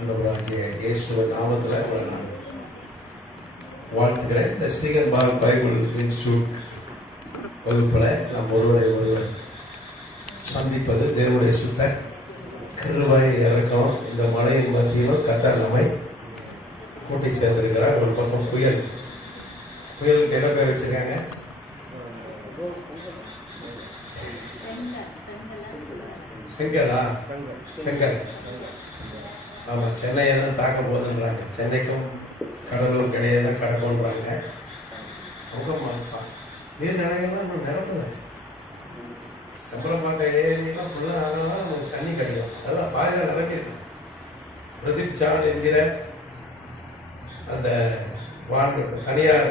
ஆண்டவராகிய இயேசுவின் நாமத்தில் உங்களை நான் வாழ்த்துக்கிறேன். இந்த ஸ்ரீகன் பாரத் பைபிள் இன்ஸ்டியூட் வகுப்பில் நாம் ஒருவர் சந்திப்பது தேவனுடைய சுத்த கிருபை இறக்கம். இந்த மழையின் மத்தியிலும் கர்த்தர் நம்மை கூட்டி சேர்ந்திருக்கிறார். ஒரு பக்கம் புயலுக்கு என்ன பேர் வச்சிருக்காங்க? செங்கல். ஆமாம், சென்னையை தான் தாக்க போகுதுன்றாங்க. சென்னைக்கும் கடலூர் கிடையே தான் கடக்கும்ன்றாங்க. அவங்க நீர்நிலைகள்லாம் இன்னும் நிரப்பல. சம்பளப்பாட்டை ஏரியெல்லாம் ஃபுல்லாக ஆனாலும் நமக்கு தண்ணி கிடைக்கும். அதெல்லாம் பாதியாக நிரப்பியிருக்கு. பிரதீப் சான் என்கிற அந்த தனியார்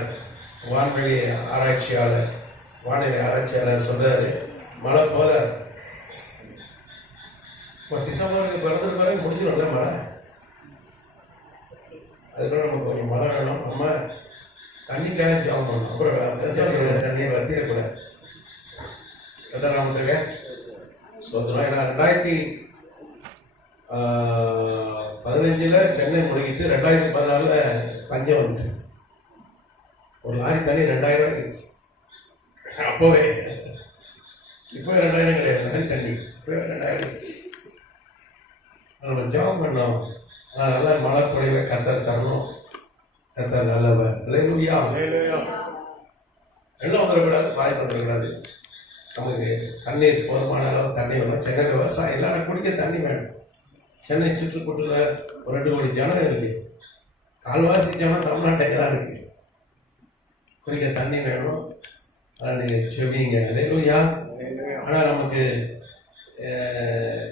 வான்வெளி ஆராய்ச்சியாளர், வானிலை ஆராய்ச்சியாளர் சொல்கிறாரு, மழை போதாது. இப்போ டிசம்பருக்கு பிறந்த பிறகு முடிஞ்சிடும்ல மழை. அதுக்குள்ள நமக்கு கொஞ்சம் மழை வேணும். நம்ம தண்ணிக்காக ஜாம் பண்ணணும். அப்புறம் தண்ணியை வத்திடக்கூடாது. நாமத்துக்கு சொல்லுறோம். ஏன்னா 2015 சென்னை முடிக்கிட்டு 2014 பஞ்சம் வந்துச்சு. ஒரு லாரி தண்ணி 2000 இருந்துச்சு அப்போவே. இப்போ 2000 கிடையாது லாரி தண்ணி. இப்போவே 2000 இருந்துச்சு. நம்ம ஜாம் பண்ணோம். நல்லா மழை பொழிவை கர்த்தர் தரணும். கர்த்தர் நல்லவர். அல்லேலூயா. வெள்ளம் வந்துடக்கூடாது, பாய் வந்துடக்கூடாது. நமக்கு தண்ணீர் போதுமான அளவு தண்ணி வேணும். சென்னை விவசாயம் எல்லாம் குடிக்க தண்ணி வேணும். சென்னை சுற்றுப்புறத்தில் ஒரு 2 கோடி ஜனம் இருக்குது. கால்வாசி ஜனம் தமிழ்நாட்டுக்கு தான் இருக்குது. குடிக்க தண்ணி வேணும். அதனால் நீங்கள் செவிங்க. அல்லேலூயா. ஆனால் நமக்கு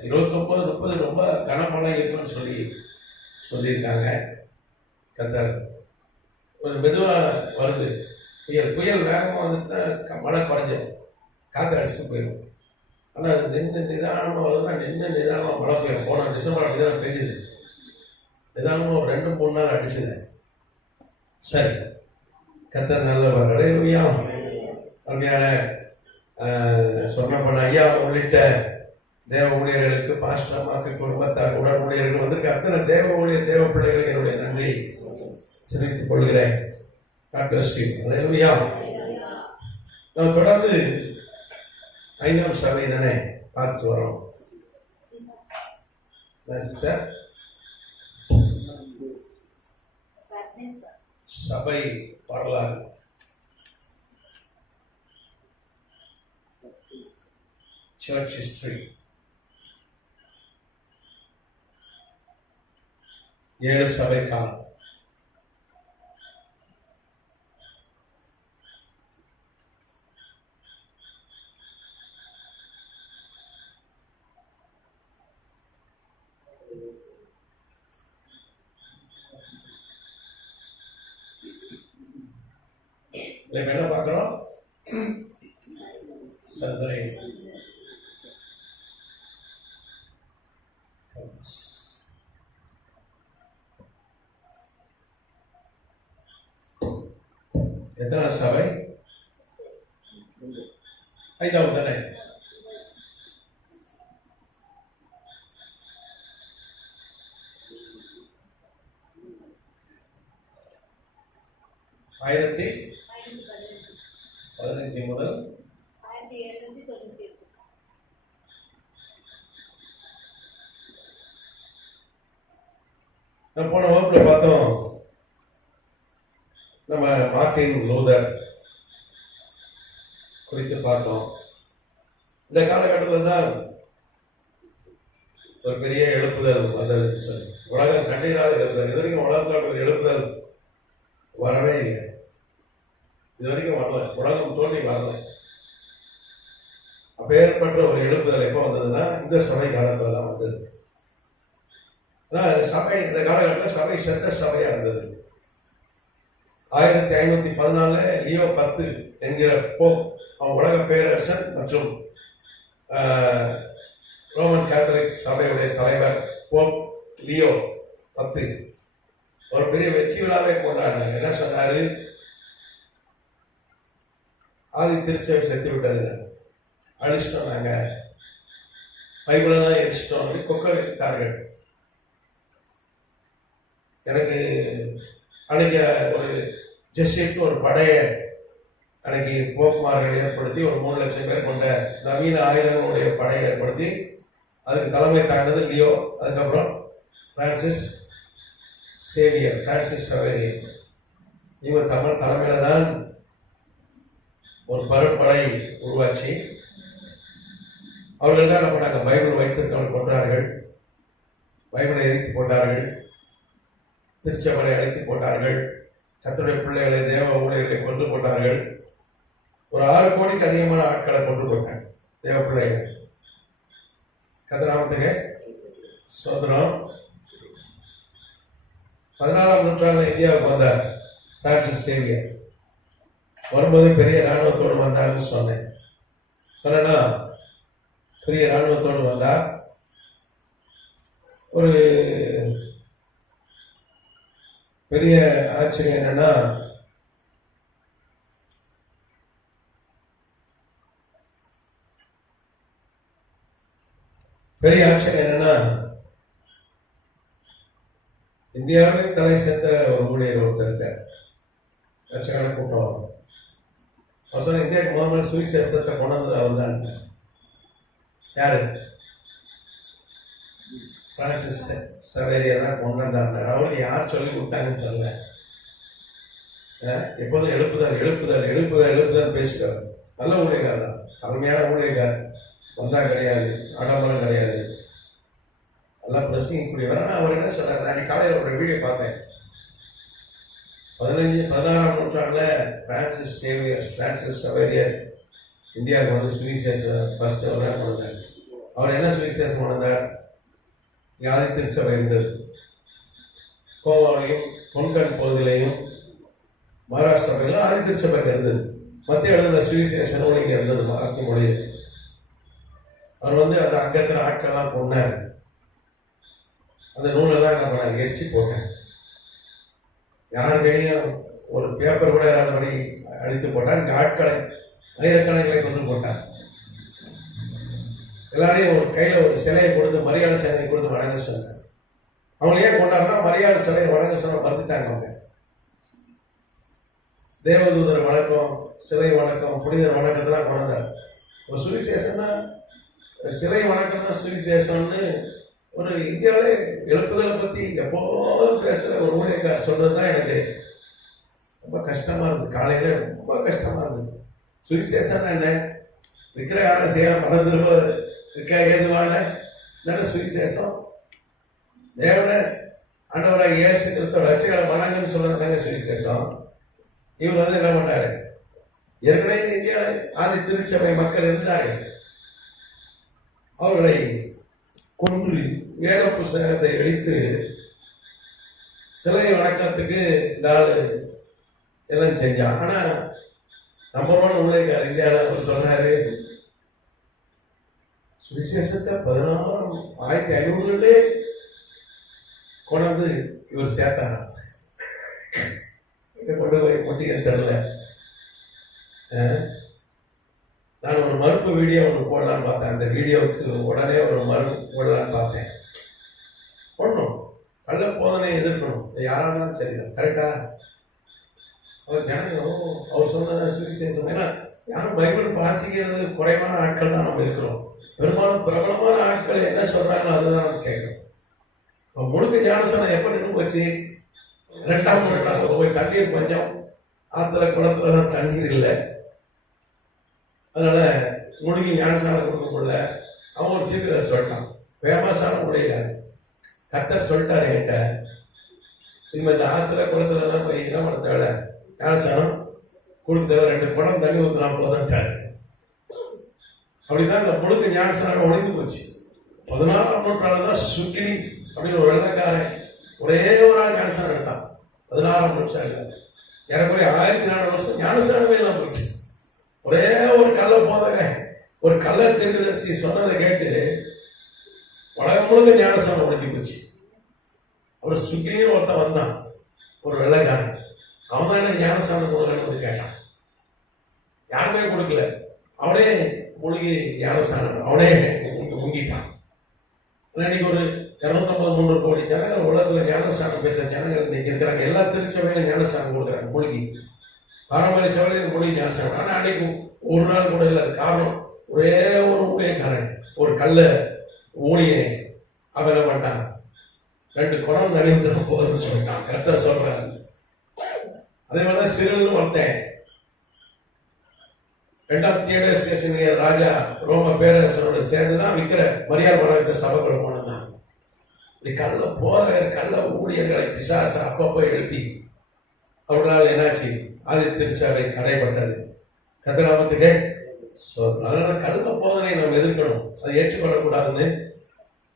29, 30 ரொம்ப கனமழை இருக்குன்னு சொல்லியிருக்காங்க. கர்த்தர் கொஞ்சம் மெதுவாக வருது. புயல் வேகமாக வந்துட்டுனா மழை குறைஞ்சிடும், காற்று அடிச்சுட்டு போயிடும். ஆனால் அது நிதானமாக வருதுன்னா நிதானமாக மழை பெய்யும். போன டிசம்பர் அப்படி தான் பெய்யுது. நிதானமாக ஒரு 2-3 நாள் அடிச்சுது. சரி, கர்த்தர் நல்லவர். அல்லேலூயா. அருமையான சொன்ன ஐயா உள்ளிட்ட தேவ ஊழியர்களுக்கு, பாஸ்டர் மார்க்கு குடும்பத்தார், உடல் ஊழியர்கள் வந்திருக்க அத்தனை தேவ ஊழியர், தேவ பிள்ளைகளுக்கு என்னுடைய நன்றியை தெரிவித்துக் கொள்கிறேன். அல்லேலூயா. நம்ம தொடர்ந்து 5ஆம் சபை தானே பார்த்துட்டு வரோம். சபை வரலாறு, church history. 7 சபை காலம். என்ன பார்க்கிறோம்? சந்தை, எத்தனை சபை? 5ஆவது தானே? ஆயிரத்தி 15 முதல் 1798. போன வகுப்புல பார்த்தோம், நம்ம மார்ட்டின் லூதர் குறித்து பார்த்தோம். இந்த காலகட்டத்தில் தான் ஒரு பெரிய எழுப்புதல் வந்ததுன்னு சொல்லி, உலகம் கண்டீராத எழுப்புதல். இது வரைக்கும் உலகத்தோட ஒரு எழுப்புதல் வரவே இல்லை. இது வரைக்கும் வரல, உலகம் தோன்றி வரல. அப்பேற்பட்ட ஒரு எழுப்புதல் எப்போ வந்ததுன்னா இந்த சபை காலத்துல தான் வந்தது. சபை இந்த காலகட்டத்தில் சபை செத்த சபையா இருந்தது. 1514 லியோ 10 என்கிற போப், உலக பேரரசன் மற்றும் ரோமன் கேத்தலிக் சபையுடைய தலைவர் போப் லியோ 10 ஒரு பெரிய வெற்றி விழாவை கொண்டாடினார். என்ன சொன்னாரு? ஆதி திருச்சபை செத்து விட்டதுங்க, அழிச்சிட்டோம், நாங்கள் பைபிளெல்லாம் எரிச்சிட்டோம் அப்படி கொக்கரிட்டார்கள். எனக்கு அன்னைக்கு ஒரு ஜெஸ்ட் ஒரு படையை அன்னைக்கு போக்குமார்கள் ஏற்படுத்தி ஒரு 3 லட்சம் பேர் கொண்ட நவீன ஆயுதங்களுடைய படையை ஏற்படுத்தி அதுக்கு தலைமை தாங்கினது லியோ. அதுக்கப்புறம் பிரான்சிஸ் சவேரியர் இவங்க தமிழ் தலைமையில தான் ஒரு பருப்படை உருவாச்சு. அவர்கள் தான் என்ன பண்ணாங்க, பைபிள் வைத்திருக்கவர்கள் கொன்றார்கள், பைபிளை எரித்து போட்டார்கள், திருச்சபையை அழைத்து போட்டார்கள், கர்த்தருடைய பிள்ளைகளை தேவ ஊழியர்களை கொண்டு போட்டார்கள். ஒரு 6 கோடிக்கு அதிகமான ஆட்களை கொண்டு போட்டாங்க தேவ பிள்ளைகளை. கர்த்தராமத்துக்கு சோதனம். 16ஆம் நூற்றாண்டில் இந்தியாவுக்கு வந்தார் பிரான்சிஸ் சேவியர். வரும்போது பெரிய இராணுவத்தோடு வந்தார்னு சொன்னேன்னா பெரிய இராணுவத்தோடு வந்தார். ஒரு பெரிய ஆச்சரியம் என்னன்னா, இந்தியாவிலே தலை சேர்ந்த ஒரு ஊழியர் ஒருத்தர் இருக்கார். லட்சக்கணக்கான கூட்டம் வரும். அவர் சொன்ன இந்தியாவுக்கு முதல் சுவிசேஷத்தை கொண்டு வந்தது அவர் தான். யாரு? பிரான்சிஸ் சவேரியர் தான் கொண்டு வந்தார். அவருக்கு யார் சொல்லி கொடுத்தாங்கன்னு தெரியல. எப்போதும் எழுப்புதல் பேசுகிறார். நல்ல ஊழியக்காரர் தான், தலைமையான ஊழியக்காரர். வந்தா கிடையாது, ஆடம்பரம் கிடையாது, நல்லா பிரசங்கிக்கூடியவர். ஆனால் அவர் என்ன சொன்னார், நான் காலையில் ஒரு வீடியோ பார்த்தேன். 16ஆம் நூற்றாண்டில் பிரான்சிஸ் சவேரியர் இந்தியாவுக்கு வந்து சுவிசேஷம் ஃபர்ஸ்ட் அவர் தான் கொண்டார். அவர் என்ன சுவிசேஷம் கொண்டார்? ஆதி திருச்சபை இருந்தது. கோவாவிலையும் கொன்கன் பகுதியிலையும் மகாராஷ்டிராவிலும் ஆதி திருச்சபை இருந்தது. மத்திய இடத்துல சுவிசேஷ நூல் இங்கே இருந்தது மராத்தி மொழியில். அவர் வந்து அந்த அங்கே இருக்கிற ஆட்கள்லாம் கொண்டார். அந்த நூலெல்லாம் என்ன பண்ணார், எரிச்சு போட்டார். யார் கையிலையும் ஒரு பேப்பர் கூட இல்லாதபடி அழித்து போட்டார். இங்கே ஆட்களை ஆயிரக்கணக்கில் கொண்டு போட்டார். எல்லாரையும் ஒரு கையில் ஒரு சிலையை கொடுத்து, மரியாதை சிலையை கொடுத்து வணங்க சொன்னார். அவங்க ஏன் கொண்டாருன்னா, மரியாதை சிலையை வணங்க சொன்ன மறந்துட்டாங்க. அவங்க தேவதூதர் வணக்கம், சிலை வணக்கம், புனிதர் வணக்கத்தெல்லாம் கொண்டார். ஒரு சுவிசேஷம்னா சிலை வணக்கம் தான் சுவிசேஷம்னு ஒரு இந்தியாவிலே எழுப்புதலை பற்றி எப்போதும் பேசுகிற ஒரு ஊழியக்கார் சொல்கிறது தான் எனக்கு ரொம்ப கஷ்டமாக இருந்தது. காலையில் ரொம்ப கஷ்டமாக இருந்தது. சுவிசேஷம்னா என்ன? விக்கிர யாரை செய்ய மனம் திரும்ப இருக்க ஏதுவான தானே சுவிசேஷம். தேவனை ஆண்டவராக இயேசு கிறிஸ்துவ ரட்சகரை வணங்கன்னு சொல்றது தாங்க சுவிசேஷம். இவர் வந்து என்ன பண்ணாரு, ஏற்கனவே இந்தியாவில் ஆதி திருச்சபை மக்கள் இருந்தார்கள். அவர்களை கொன்று வேத புஸ்தகத்தை எடுத்து சிலை வணக்கத்துக்கு இந்த ஆள் எல்லாம் செஞ்சான். ஆனால் நம்பர் 1 ஊழியக்காரர் இந்தியாவில் அவர் சொன்னாரு, சுவிசேஷத்தை 1500 கொண்டு இவர் சேர்த்தாரா. இதை கொண்டு போய் முட்டின்னு தெரியல. நான் ஒரு மறுப்பு வீடியோ ஒன்று போடலான்னு பார்த்தேன். அந்த வீடியோவுக்கு உடனே ஒரு மறுப்பு போடலான்னு பார்த்தேன். போடணும், கள்ள போதனை எதிர்க்கணும், யாராக இருந்தாலும் சரிதான். கரெக்டா? அவர் ஜனங்களும் அவர் சொன்னதான் சுவிசேஷம். ஏன்னா யாரும் பைபிள் வாசிக்கிறது குறைவான ஆட்கள் தான் நம்ம இருக்கிறோம். பெரும்பாலும் பிரபலமான ஆட்கள் என்ன சொல்றாங்களோ அதுதான் நம்ம கேட்கணும். முழுக்க ஞானசனம் எப்போ நின்று போச்சு? 2ஆம் நூற்றாண்டு போய் தண்ணீர் பஞ்சம், ஆற்றுல குளத்துல தண்ணீர் இல்லை, அதனால முழுகி ஞானசானம் கொடுக்க முடியல. அவன் ஒரு தீர்க்கதரிசி சொல்லிட்டான், ஃபேமஸான முடியாது. கர்த்தர் சொல்லிட்டாரு என்கிட்ட, இனிமேல் இந்த ஆற்றுல குளத்துலலாம் போய் என்ன பண்ண தேவை, ஞானசானம் கொடுக்க தேவை, 2 குடம் தண்ணி ஊற்றினா போதுன்ட்டாரு. அப்படிதான் இந்த முழுக்க ஞானசானம் ஒழிந்து போச்சு. 16ஆம் நூற்றாண்டு தான் சுக்கினி அப்படின்னு ஒரு வெள்ளக்காரன் ஒரே ஒரு ஆள் ஞானசானம் எடுத்தான். 16ஆம் நூற்றாண்டு ஏறக்குறைய 1400 வருஷம் ஞானசானமே எல்லாம் போயிடுச்சு. ஒரே ஒரு கள்ள போதக, ஒரு கள்ள தீர்க்கதரிசி சொன்னதை கேட்டு உலகம் முழுக்க ஞானசானம் ஒழிஞ்சு போச்சு. அவர் சுக்கினின்னு ஒருத்தன் வந்தான், ஒரு வெள்ளைக்காரன். அவன் தான் எனக்கு ஞானசானம் கொடுக்கலன்னு வந்து கேட்டான். யாருமே கொடுக்கல. அவனே முழுகி ஞானசானம் அவனே முங்கிட்டான். இன்னைக்கு ஒரு 250-300 கோடி ஜனங்கள் உலகத்தில் ஞானஸ்தானம் பெற்ற ஜனங்கள் இன்னைக்கு இருக்கிறாங்க. எல்லா திருச்சபையில ஞானஸ்தானம் கொடுக்குறாங்க. மூழ்கி பாரம்பரிய சபையில மூழ்கி ஞானஸ்தானம். ஆனால் அன்னைக்கு ஒரு நாள் கூட இல்லை. காரணம் ஒரே ஒரு ஊழியக்காரன், ஒரு கல்ல ஊழியை அவன் என்ன பண்ணிட்டான், 2 குடம் நலிவுத்தின போதுன்னு சொல்லிட்டான். கர்த்தர் சொல்றாரு. அதே மாதிரிதான் சிறுன்னு ஒருத்தன் 2ஆம் தியோடோசியஸ் ராஜா ரோம பேரரசனோட சேர்ந்துதான் விக்கிற மரியாதை வளர்க்கிற சபைக்குள்ள போனதான். இந்த கள்ள போதகர், கள்ள ஊழியர்களை பிசாச அப்பப்போ எழுப்பி அவர்களால் என்னாச்சு, ஆதி திருச்சபை கரைப்பட்டது. கர்த்தராமத்துக்கு அதனால கள்ள போதனை நாம் எதிர்க்கணும். அதை ஏற்றுக்கொள்ளக்கூடாதுன்னு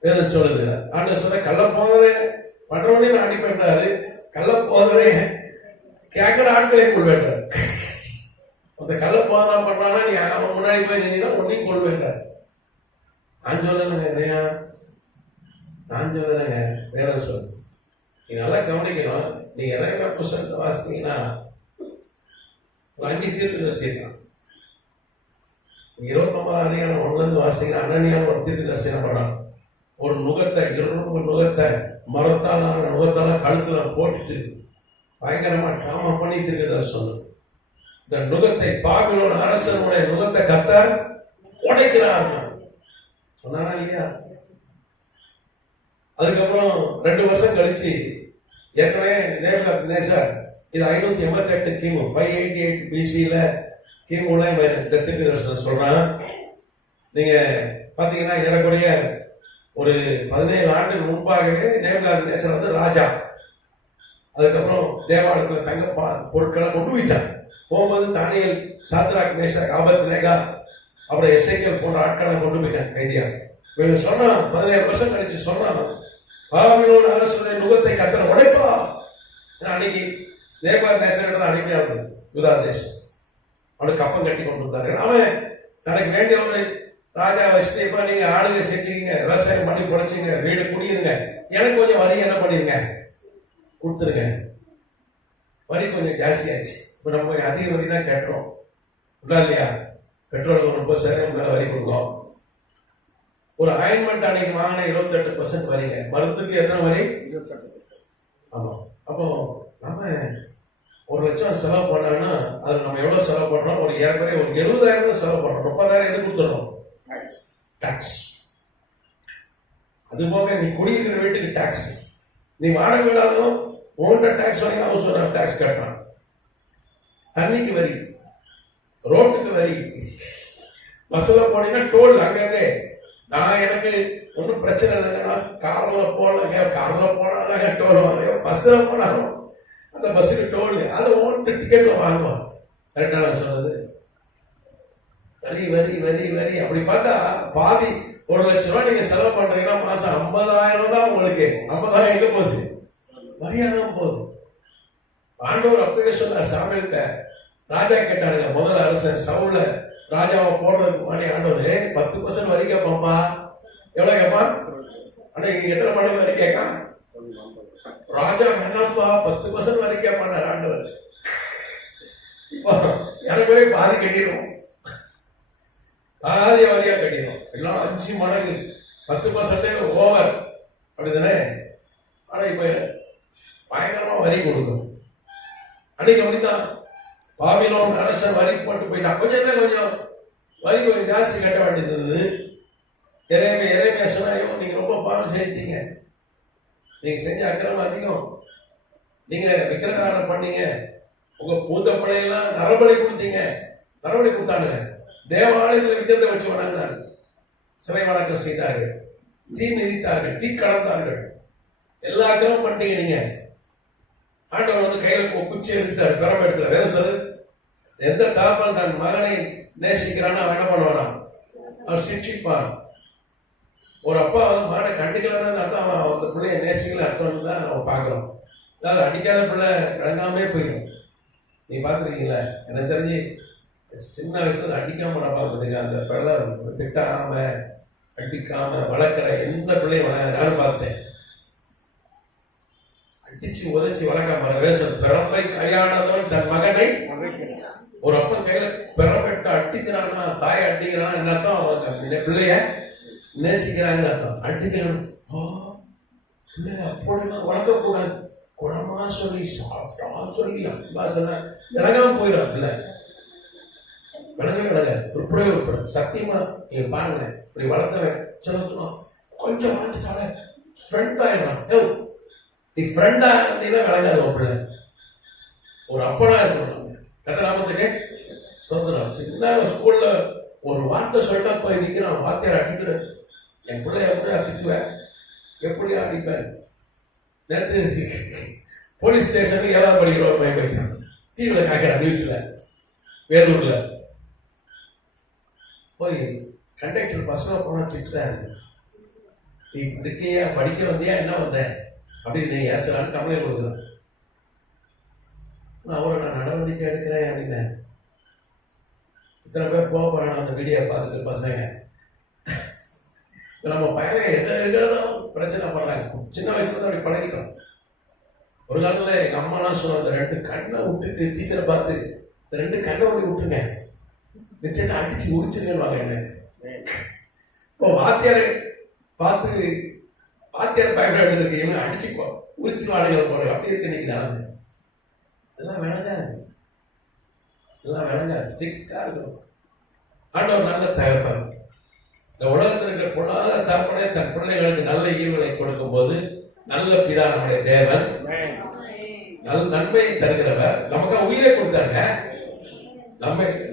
வேதம் சொல்லுது. ஆண்டவர் சொல்ல கள்ள போதனை பண்றவனே நான் அடிப்பேன்றாரு. கள்ள போதனை கேட்கிற ஆட்களை கொள்வேன்றார். அந்த கள்ள போதனை பண்றானா நீ அவன் முன்னாடி போய் நின்னா ஒன்னையும் கொள்வேன்றார். நான் சொல்லலைங்க இல்லையா, நான் சொல்லலைங்க, வேதம் சொல்லு. நீ நல்லா கவனிக்கணும். நீ இறைவா புஸ்தகத்தை வாசித்தீங்கன்னா 5 தீர்க்கதரிசி தான். 29ஆம் அதிகாரம் 1 வாசிங்கன்னா அனனியான்னு ஒரு தீர்க்கதரிசன படம். ஒரு நுகத்தை, இரும்பு நுகத்தை, மரத்தால் நுகத்தால கழுத்துல போட்டுட்டு பயங்கரமா டிராமா பண்ணி தீர்க்கதரிசனம். இந்த நுகத்தை, பாபிலோன் அரசனுடைய நுகத்தை கர்த்தர் உடைக்கிறார் சொன்னானா இல்லையா? அதுக்கப்புறம் 2 வருஷம் கழிச்சு ஏற்கனவே நேபுகாத்நேசர் இது 588 கிமு 588 பிசியில கிமுல இந்த தீர்க்கதரிசனம் சொல்றான். நீங்க பாத்தீங்கன்னா ஏறக்குறைய ஒரு 17 ஆண்டு முன்பாகவே நேபுகாத்நேசர் வந்து ராஜா. அதுக்கப்புறம் தேவாலயத்தில் தங்க பொருட்களை கொண்டு போயிட்டான். போகும்போது தானியேல், சாத்ராக், மேஷாக், ஆபேத்நேகோ, அப்புறம் எசேக்கியேல் போன்ற ஆட்களை கொண்டு போயிட்டான் கைதியா. இவங்க சொன்னான், 17 வருஷம் கழிச்சு சொன்னான், பாபிலோன் அரசுடைய நுகத்தை கர்த்தர் உடைப்பா. அன்னைக்கு நேபுகாத்நேசர் அடிமையா இருந்தது யூதா தேசம். அவனுக்கு கப்பம் கட்டி கொண்டு வந்தாரு. அவன் தனக்கு வேண்டியவரை ராஜா வச்சுட்டு, இப்ப நீங்க ஆளுங்க செஞ்சீங்க, விவசாயம் பண்ணி பொழைச்சிங்க, வீடு குடியிருங்க, எனக்கு கொஞ்சம் வரி என்ன பண்ணிருங்க கொடுத்துருங்க. வரி கொஞ்சம் ஜாஸ்தியாச்சு. இப்போ நம்ம அதிக வரி தான் கட்டுறோம் இல்லையா? பெட்ரோலுக்கு 30% மேல வரி கொடுக்கும். ஒரு அயன்மெண்ட் அன்னைக்கு வாங்கின 28% வரிங்க. மருந்துக்கு எத்தனை வரி? 28%. ஆமா. அப்போ நம்ம 1 லட்சம் செலவு பண்ணோம்னா அது நம்ம எவ்வளவு செலவு பண்றோம்? ஒரு ஏற்கனவே ஒரு 70,000 தான் செலவு பண்றோம். 30,000 எது கொடுத்துறோம்? டாக்ஸ். அது போக நீ குடியிருக்கிற வீட்டுக்கு டாக்ஸ், நீ வாடகை வீடாலும் உங்கள்கிட்ட டாக்ஸ் வாங்கி ஹவுஸ் ஓனர் டாக்ஸ் கட்டணும். தண்ணிக்கு வரி, ரோட்டுக்கு வரி, பஸ்ல போனீங்கன்னா டோல் அங்கங்கே. நான் எனக்கு ஒன்றும் பிரச்சனை இல்லைங்கன்னா கார்ல போனாங்க, கார்ல போனாதாங்க டோல் வாங்க, பஸ்ல போனாலும் அந்த பஸ்ஸுக்கு டோல், அதை ஓட்டு டிக்கெட்ல வாங்குவான். கரெக்டா நான் சொன்னது? வரி வரி வரி வரி. அப்படி பார்த்தா பாதி 1 லட்சம் ரூபாய் நீங்க செலவு பண்றீங்கன்னா மாசம் 50,000 தான் உங்களுக்கு. 50,000 எங்க போகுது? வரியாதான் போகுது. ஆண்டவர் அப்பவே சொன்னார் சாமுவேல்கிட்ட. ராஜா கேட்டானுங்க, முதல்ல அரசன் சவுல ராஜாவை போடுறதுக்கு முன்னாடி ஆண்டவர் 10% வரி கேட்பாப்பா. எவ்வளவு கேட்பான்? ஆனா இங்க எத்தனை மடங்கு வரி கேட்கா? ராஜா வேணாப்பா 10% வரி கேட்பான் ஆண்டவர். இப்போ எனக்கு பாதி கட்டிடுவோம், பாதிய வரியா கட்டிடும். எல்லாம் 5 மடங்கு 10% ஓவர் அப்படிதானே? ஆனா இப்ப பயங்கரமா வரி கொடுக்கும். அன்னைக்கு அப்படித்தான் பாபிலோன் அரசன் வரி போட்டு போயிட்டான். கொஞ்சம் வரி கொஞ்சம் ஜாஸ்தி கட்ட வேண்டியது. எரேமியா சொன்னா, நீங்க ரொம்ப பாவம் செஞ்சீங்க, நீங்க செஞ்ச அக்கிரமம் அதிகம், நீங்க விக்கிரகாரம் பண்ணீங்க, உங்க பூத்த பிள்ளையெல்லாம் நரபலி கொடுத்தீங்க. நரபலி கொடுத்தானுங்க. தேவாலயத்தில் விக்கிரத்தை வச்சு வணங்கினார்கள், சிலை வணக்கம் செய்தார்கள், தீ மிதித்தார்கள், தீ கடந்தார்கள், எல்லா அக்கிரமும் பண்ணிட்டீங்க. நீங்க ஆண்டவர் வந்து கையில குச்சி எடுத்துட்டாரு, பெரம்பு எடுத்துட்டாரு. வேற சொல்லு, எந்த தாப்பன் தன் மகனை நேசிக்கிறான்னு அவன் என்ன பண்ணுவானா? அவர் சிக்ஷிப்பான். ஒரு அப்பா வந்து மகனை கண்டிக்கலன்னு அர்த்தம் அவன் அந்த பிள்ளைய நேசிக்கல அர்த்தம் தான் நம்ம பார்க்குறோம். அதாவது அடிக்காத பிள்ளை விளங்காமே போயிடும். நீ பார்த்துருக்கீங்களா? எனக்கு தெரிஞ்சு சின்ன வயசுல அடிக்காம நடப்பாங்க பார்த்தீங்கன்னா, அந்த பிள்ளை திட்டாம அடிக்காம வளர்க்குற எந்த பிள்ளையும் நானும் பார்த்துட்டேன். அடிச்சு உதச்சி வளர்க்காம வேசம் பெரம்பை கையானவன் தன் மகனை, ஒரு அப்பன் கையில பெரம்பெட்டு அடிக்கிறான்னா, தாயை அடிக்கிறான்னா என்ன அர்த்தம்? அவங்க பிள்ளைய நேசிக்கிறாங்கன்னு அர்த்தம். அடிக்கிறான் பிள்ளை அப்படிலாம் வளர்க்கக்கூடாது. குணமா சொல்லி சாப்பிட்டா சொல்லி அன்பா சொன்ன விலகாம போயிடும். பிள்ளை விலகாது, உருப்படவே உருப்படும். சத்தியமா நீங்க பாருங்க, இப்படி வளர்த்தவன் சொல்லணும் கொஞ்சம் வளர்த்துட்டால ஃப்ரெண்ட் ஆயிடலாம். நீ ஃப்ரெண்டா இருந்தீங்கன்னா விளங்காது உன் பிள்ளை. ஒரு அப்பனா இருக்கணும். நம்ம கத்தராமத்துக்கு சுதந்திரம். சின்ன ஸ்கூல்ல ஒரு வார்த்தை சொல்லிட்டா போய் நிற்கிறான், வார்த்தையார் அடிக்கிறது. என் பிள்ளை எப்படியா திட்டுவேன், எப்படியா அடிப்பேன். நேற்று போலீஸ் ஸ்டேஷனுக்கு 7ஆம் படிக்கிற ஒரு பையன் போயிட்டான். டிவியில் காய்க்கிறான், நியூஸ்ல வேலூர்ல போய் கண்டக்டர் பஸ்ல போனா திட்டுறாரு. நீ படிக்க வந்தியா, என்ன வந்த அப்படின்னு நீ ஏசலான்னு கம்ப்ளைண்ட் கொடுக்குறான். அவரை நான் நடவடிக்கை எடுக்கிறேன் அப்படின்னு. இத்தனை பேர் போக போறாங்க அந்த வீடியோ பார்த்துட்டு பசங்க. நம்ம பையனை எதை இருக்கிறதும் பிரச்சனை பண்றாங்க. சின்ன வயசுல தான் அப்படி பழகிட்டோம். ஒரு காலத்துல எங்க அம்மாலாம் சொல்லுவாங்க, 2 கண்ணை விட்டுட்டு டீச்சரை பார்த்து 2 கண்ணை ஒட்டி விட்டுருங்க, நிச்சயத்தை அடிச்சு உரிச்சிருவாங்க. என்ன இப்போ வாத்தியாரை பார்த்து வாத்தியார் பயப்பட வேண்டியது, இவங்க அடிச்சு உரிச்சிருவானுங்க போற. அப்படி இருக்கு இன்னைக்கு நடந்து. இதெல்லாம் விளங்காது, இதெல்லாம் விளங்காது. ஸ்ட்ரிக்டா இருக்கணும். ஆண்டவர் நல்ல தகப்பன். இந்த உலகத்தில் இருக்கிற பொருளாதார தகப்பனே தன் பிள்ளைகளுக்கு நல்ல ஈவுகளை கொடுக்கும் போது நல்ல பிதா நம்முடைய தேவன் நல்ல நன்மையை தருகிறவர். நமக்கு உயிரை கொடுத்தாங்க.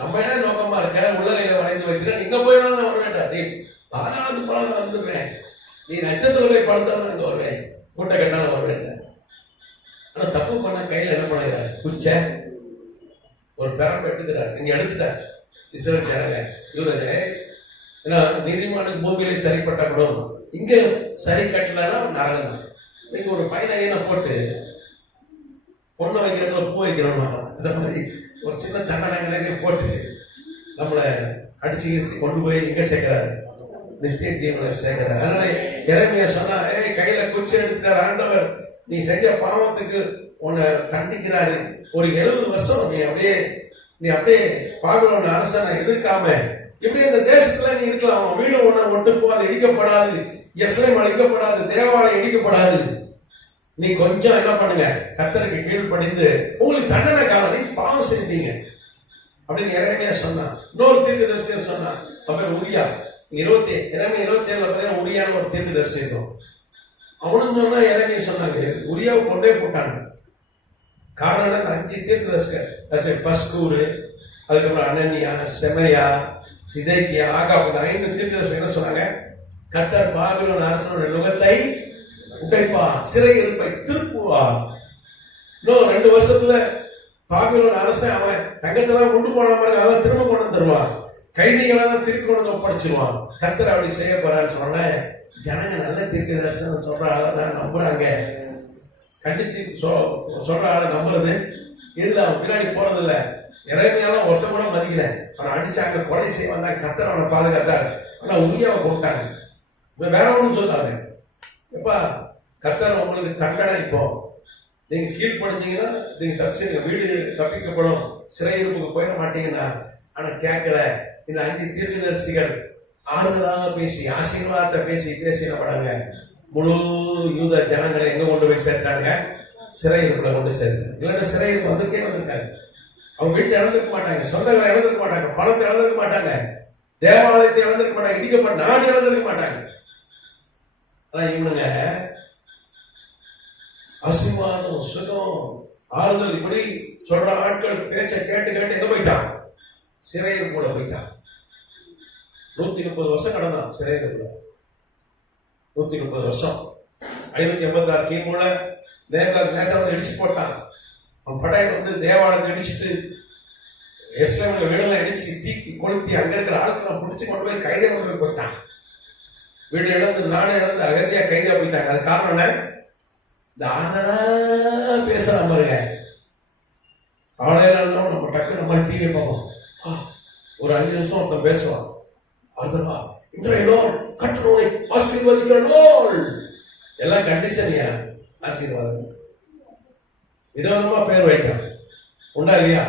நம்ம என்ன நோக்கமா இருக்க, உள்ளகையில வளைந்து வைக்கிறேன், நீங்க போயிடலாம் வர வேண்டாம். நீ பாதாளத்து போல நான் வந்துடுவேன், நீ நட்சத்திரம் போய் படுத்தாலும் இங்க வருவேன், கூட்ட கட்டாலும் வருவேன். ஆனா தப்பு பண்ண கையில என்ன பண்ணுகிறார், குச்சை ஒரு பெரம்பு எடுத்துக்கிறார். இங்க எடுத்துட்டார் இஸ்ரவேல் ஜனங்க யூதர்களே. ஏன்னா நீதிமானுக்கு பூமியிலே சரிப்பட்டப்படும், இங்க சரி கட்டலன்னா நரகம் தான். நீங்க ஒரு ஃபைன் ஐயனை போட்டு பொண்ணு வைக்கிறவங்கள பூ வைக்கிறோம், அந்த மாதிரி ஒரு சின்ன தண்டனை போட்டு நம்மளை அடிச்சு கொண்டு போய் எங்க சேர்க்கிறாரு, நித்திய ஜீவனை சேர்க்கிறார். அதனால எரேமியா சொன்னா, கையில குச்சி எடுத்துட்டார் ஆண்டவர், நீ செஞ்ச பாவத்துக்கு உன்னை தண்டிக்கிறாரு. ஒரு 70 வருஷம் நீ அப்படியே பாபிலோன் அரசனை எதிர்க்காம இப்படி இந்த தேசத்துல நீ இருக்கலாம். அவன் வீடு ஒன்று போது இடிக்கப்படாது, எஸ்ரேம் அழிக்கப்படாது, தேவாலயம் இடிக்கப்படாது. நீ கொஞ்சம் என்ன பண்ணுங்க, கர்த்தருக்கு கீழ்ப்படிந்து உங்களுக்கு தண்டனை காலம், நீ பாவம் செஞ்சீங்க அப்படின்னு எரேமியா சொன்னான். இன்னொரு தீர்க்கதரிசியை சொன்னான், அவன் உரியா. எரேமியா 27 உரியான ஒரு தீர்க்கதரிசி இருக்கும். அவனும் சொன்னா எரேமியா சொன்னாங்க, உரியாவை கொண்டே போட்டாங்க. காரணம் அந்த 5 தீர்க்கதரிசிகள், பஸ்கூரு, அதுக்கப்புறம் அனனியா, செமையா, சிதேக்கியா, ஆகாப், 5 தீர்க்கதரிசிகள் என்ன சொன்னாங்க, கர்த்தர் பாபிலோன் அரசனுடைய நுகத்தை உடைப்பா, சிறையிருப்பை திருப்புவா. இன்னும் 2 வருஷத்துல பாபிலோன் அரசன் அவன் தங்கத்தெல்லாம் கொண்டு போன மாதிரி அதெல்லாம் திரும்ப கொண்டு தருவான், கைதிகளெல்லாம் திருப்பி கொண்டு ஒப்படைச்சிருவான். கர்த்தர் அப்படி செய்ய போறான்னு சொன்ன ஜனங்க நல்ல தீர்க்கதரிசனம் சொல்ற ஆளதான் நம்புறாங்க. கண்டிச்சு சொல்ற ஆளை நம்புறது இல்ல, அவன் பின்னாடி போறது இல்ல. எரேமியாலாம் ஒருத்த கூட மதிக்கல, அவனை அடிச்சாங்க, கொலை செய்வாங்க, கர்த்தர் அவனை பாதுகாத்தார். ஆனா உரியாவை கொண்டாங்க. வேற ஒன்றும் சொல்லாங்க, எப்பா கர்த்தர் உங்களுக்கு தண்டனை, இப்போ நீங்க கீழ்படிஞ்சீங்கன்னா நீங்க தப்பிச்சு வீடு தப்பிக்கப்படும், சிறையிருப்புக்கு போயிட மாட்டீங்கன்னா. ஆனா கேட்கல. இந்த 5 தீர்க்கதரிசிகள் ஆறுதலாக பேசி ஆசீர்வாதத்தை பேசி என்ன பண்ணாங்க, முழு யூத ஜனங்களை எங்க கொண்டு போய் சேர்த்தாங்க, சிறையிருப்புல கொண்டு சேர்த்தாங்க. இல்லைன்னா சிறையிருப்பு வந்திருக்காது. அவங்க வீட்டை இழந்திருக்க மாட்டாங்க, சொந்தங்களை இழந்திருக்க மாட்டாங்க, பணத்தை இழந்திருக்க மாட்டாங்க, தேவாலயத்தை இழந்திருக்க மாட்டாங்க, இடிக்கப்பட்ட நாடு இழந்திருக்க மாட்டாங்க. ஆனா இவனுங்க ஆசீர்வாதம், சுகம், ஆறுதல் இப்படி சொல்ற ஆட்கள் பேச்சை கேட்டு எங்க போயிட்டான், சிறையிருப்புல போயிட்டான். 130 வருஷம் கடந்தான் சிறையிருப்புல. 130 வருஷம். 586 கிமுல நேசாவை இடிச்சு போட்டான். அவன் படையை தேவாலயத்தை இடிச்சுட்டு எஸ்லேமில் வீடெல்லாம் இடிச்சு தீக்கி கொளுத்தி அங்க இருக்கிற ஆட்களை பிடிச்சி கொண்டு போய் கைதியா கொண்டு போய் போட்டான். வீடு இழந்து நாடு இழந்து அகதியா கைதியா போயிட்டாங்க. அது காரணம் என்ன, இந்த ஆனா பேசுறான் பாருங்க. காலையில நம்ம டக்கு நம்ம டிவி பார்ப்போம், ஒரு 5 நிமிஷம் ஒருத்தன் பேசுவான், அதுவா இன்றைய நாள் கர்த்தரை ஆசீர்வதிக்கிற நாள், எல்லாம் கண்டிஷன்யா ஆசீர்வாதம். விதவிதமா பேர் வைக்க உண்டா இல்லையா?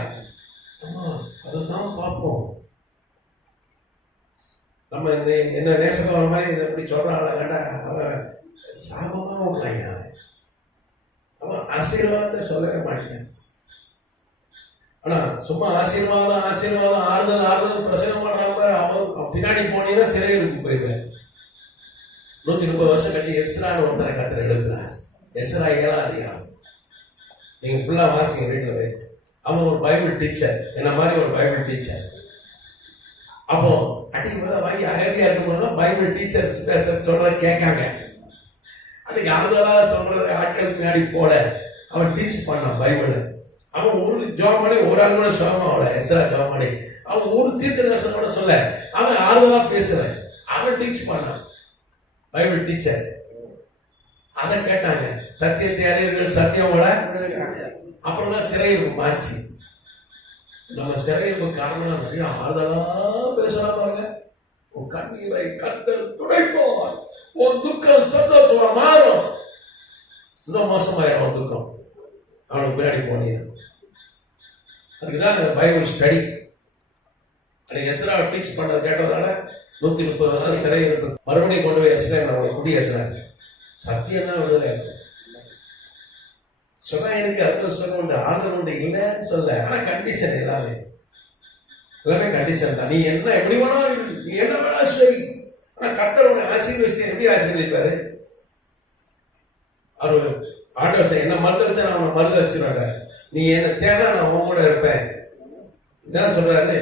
ஆமா, அதுதான் பார்ப்போம். நம்ம இந்த என்ன நேசம் வர மாதிரி இதை எப்படி சொல்றான் கண்டா, அவன் சாபமா விடுறாங்க. அவன் ஆசீர்வாதத்தை சொல்லவே மாட்டேங்க. ஆனா சும்மா ஆசீர்வாதம் ஆசீர்வாதம் ஆறுதல் ஆறுதல் பிரசங்கம் பண்றாங்க. அவன் பின்னாடி போனீங்கன்னா சிறையிருக்கு போயிடுவேன். 130 வருஷம் கழிச்சு எஸ்ரான்னு ஒருத்தரை கத்திர எழுப்புறார். எஸ்ரா 7ஆம் அதிகாரம் நீங்க ஃபுல்லா வாசிங்க வீட்டில் போய். அவன் ஒரு பைபிள் டீச்சர், என்ன மாதிரி ஒரு பைபிள் டீச்சர். அப்போ அடிக்கு வாங்கி அகதியா இருக்கும்போது பைபிள் டீச்சர் பேச சொல்றத கேட்காங்க. அதுக்கு ஆறுதலா சொல்றது ஆட்கள் பின்னாடி போல அவன் டீச் பண்ணான் பைபிள். அவன் ஒரு ஜோம் பண்ணி ஒரு ஆள் கூட சோமா அவளை எஸ்ரா ஜோம் பண்ணி அவன் ஒரு தீர்க்க கூட சொல்ல அவன் ஆறுதலா பேசுற அவன் டீச் பண்ணான் பைபிள் டீச்சர். அதை கேட்டாங்க. சத்தியத்தை அறிவீர்கள் சத்தியமோட அப்புறம் தான் சிறையிருப்பு மாறிச்சு. நம்ம சிறையிருப்பு காரணம் நிறைய ஆறுதலா பேசலாம் பாருங்க. உன் கண்ணீரை கர்த்தர் துடைப்பார், உன் துக்கம் சந்தோஷமா மாறும். இன்னும் மோசமாயிரும் உன் துக்கம் அவனுக்கு பின்னாடி போனீங்க. அதுக்குதான் பைபிள் ஸ்டடி. அன்னைக்கு எஸ்ரா டீச் பண்ணது கேட்டதுனால 130 வருஷம் சிறை இருக்கு. மறுபடியும் கொண்டு போய் எஸ்ரா அவங்களை குடியேற்றினாங்க. சத்தியம் தான் விடுதலை. சொன்னா எனக்கு 60 வருஷம் உண்டு ஆறுதல் உண்டு இல்லைன்னு சொல்ல. ஆனா கண்டிஷன் எல்லாமே கண்டிஷன் தான். நீ என்ன எப்படி வேணா நீ என்ன வேணா செய். ஆனா கர்த்தரோட ஆசீர்வதிச்சு எப்படி ஆசீர்வதிப்பாரு? அவர் ஆண்டவர் என்ன மருத வச்சா நான் அவனை மருத வச்சுருவாங்க. நீ என்ன தேவை நான் அவன் கூட இருப்பேன். இதான் சொல்றாரு.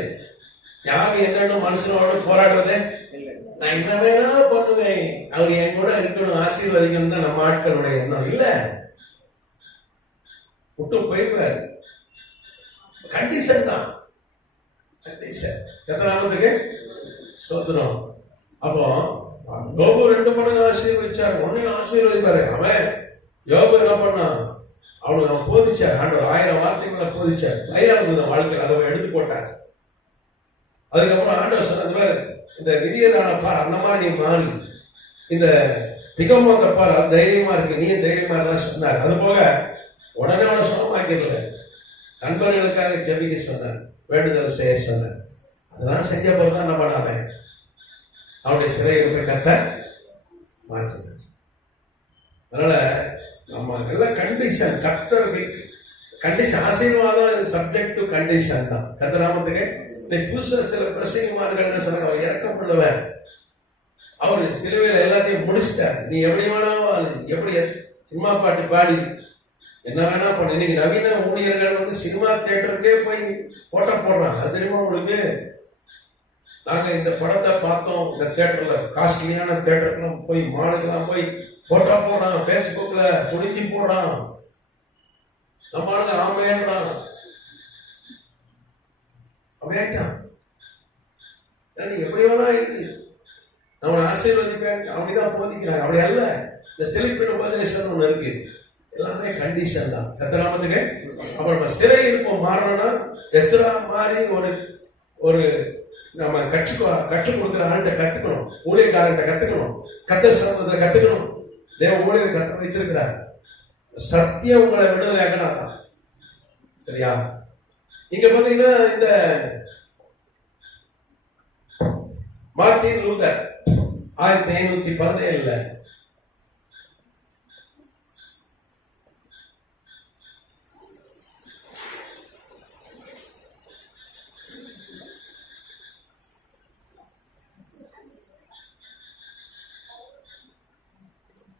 யாரு என்னன்னு மனுஷனோட போராடுவது நான் என்ன வேணா பண்ணுவேன், அவர் என் கூட இருக்கணும் ஆசீர்வதிக்கணும் தான் நம்ம ஆட்களுடைய எண்ணம். இல்ல விட்டு போயிடுவார். கண்டிஷன் தான் கண்டிஷன். எத்தனாமத்துக்கு சோதனம். அப்போ யோபு 2 மடங்கு ஆசீர்வதிச்சார். ஒன்னையும் ஆசீர்வதிப்பாரு. அவன் யோபு என்ன பண்ணான்? அவனுக்கு அவன் போதிச்சார். ஆண்டவர் 1000 வார்த்தைகளை போதிச்சார். பயம் இருந்தது வாழ்க்கையில். அதை எடுத்து போட்டார். அதுக்கப்புறம் ஆண்டவர் சொன்னது இந்த நிதியதான பார் அந்த மாதிரி நீ மாறி இந்த பிகமோத்த பார் அது தைரியமா இருக்கு நீ தைரியமா இருக்கலாம் சொன்னார். அது போக உடனே அவனை சுகமாக்கிடல. நண்பர்களுக்காக ஜெபிக்க சொன்னார், வேண்டுதல் செய்ய சொன்னார். அதெல்லாம் செஞ்ச பிறகு என்ன பண்ணாம அவனுடைய சிறையை போய் கத்த மாற்றினார். அதனால நம்ம எல்லாம் கண்டிஷன் கர்த்தருக்கு கண்டிஷன் ஆசீர்வாதம் சப்ஜெக்ட் டு கண்டிஷன் தான். கர்த்தராமத்துக்கு இன்னைக்கு புதுசா சில பிரசங்கமார்கள் என்ன சொன்னாங்க, அவர் இறக்கப்படுவார். அவர் சிலுவையில் எல்லாத்தையும் முடிச்சிட்டார். நீ எப்படி வேணாலும் எப்படி சினிமா பாட்டு பாடி என்ன வேணா பண்ண. இன்னைக்கு நவீன ஊழியர்கள் சினிமா தியேட்டருக்கே போய் போட்டோ போடுறாங்க. அது தெரியுமா உங்களுக்கு? நாங்க இந்த படத்தை பார்த்தோம் இந்த தியேட்டர்ல, காஸ்ட்லியான தியேட்டருக்குலாம் போய் மாலுக்கெல்லாம் போய் போட்டோ போடுறான், பேஸ்புக்ல துணிச்சு போடுறான். நம்ம ஆளுங்க ஆமையன்றான். அப்படியாட்டான். எப்படி வேணா இருக்கு, நம்மளை ஆசீர்வதிப்பேன் அப்படிதான் போதிக்கிறாங்க. அப்படி அல்ல. இந்த செழிப்பின் உபதேசம் ஒண்ணு இருக்கு. எல்லாமே கண்டிஷன் தான். கர்த்தராமத்துக்கு. அப்ப நம்ம சிறை இருப்போம் மாறணும்னா எஸ்ரா மாதிரி ஒரு நம்ம கற்றுக் கொடுக்குற ஆள்கிட்ட கத்துக்கணும், ஊழியக்காரன்ட்ட கத்துக்கணும், கர்த்தர் சமூகத்துல கத்துக்கணும். தேவ ஊழியர் கத்த வைத்திருக்கிறார். சத்தியம் உங்களை விடுதலை ஆக்கணும். சரியா? இங்க பாத்தீங்கன்னா இந்த மார்ட்டின் லூதர் 1517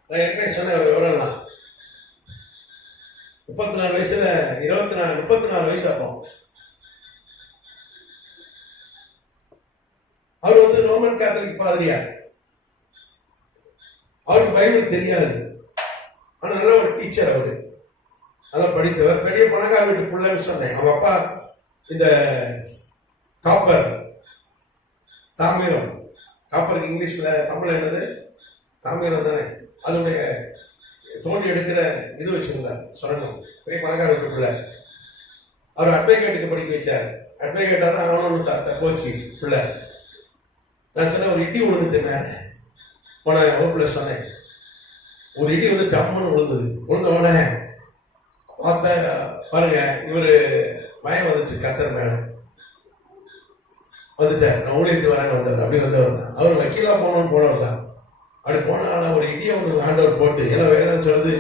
நான் ஏற்கனவே சொன்ன ஒரு விவரம்லாம் 34 வயசுல 34 வயசு அப்போ அவர் ரோமன் கேத்தலிக் பாதிரியார். அவருக்கு பைபிள் தெரியாது. ஆனா நல்ல ஒரு டீச்சர். அவரு நல்லா படித்தவர். பெரிய பணக்கார வீட்டு பிள்ளைன்னு சொன்னேன். அவங்க அப்பா இந்த காப்பர் தாமிரம், காப்பருக்கு இங்கிலீஷ்ல தமிழ் என்னது தாமிரம் தானே, அதனுடைய தோண்டி எடுக்கிற இது வச்சிருந்தார் சுரங்கம். பெரிய பணக்கார வீட்டு பிள்ளை. அவர் அட்வொகேட்டுக்கு படிக்க வச்சார். அட்வொகேட்டா தான் ஆகணும்னு போச்சு பிள்ளை. நான் சொன்னேன் ஒரு இடி விழுந்துட்டு மேல போன வகுப்புல சொன்னேன். ஒரு இடி டம்முன்னு விழுந்தது. விழுந்த உடனே பார்த்த பாருங்க இவரு பயம் வந்துச்சு. கர்த்தர் மேல வந்துச்சார். நான் ஊழியத்து வரேன்னு வந்தார். அப்படி வந்தவர் தான். அவர் வக்கீலா போனவர் தான். அப்படி போனால ஒரு இடியை ஒன்று ஆண்டவர் போட்டு, ஏன்னா வேதம் சொல்லுது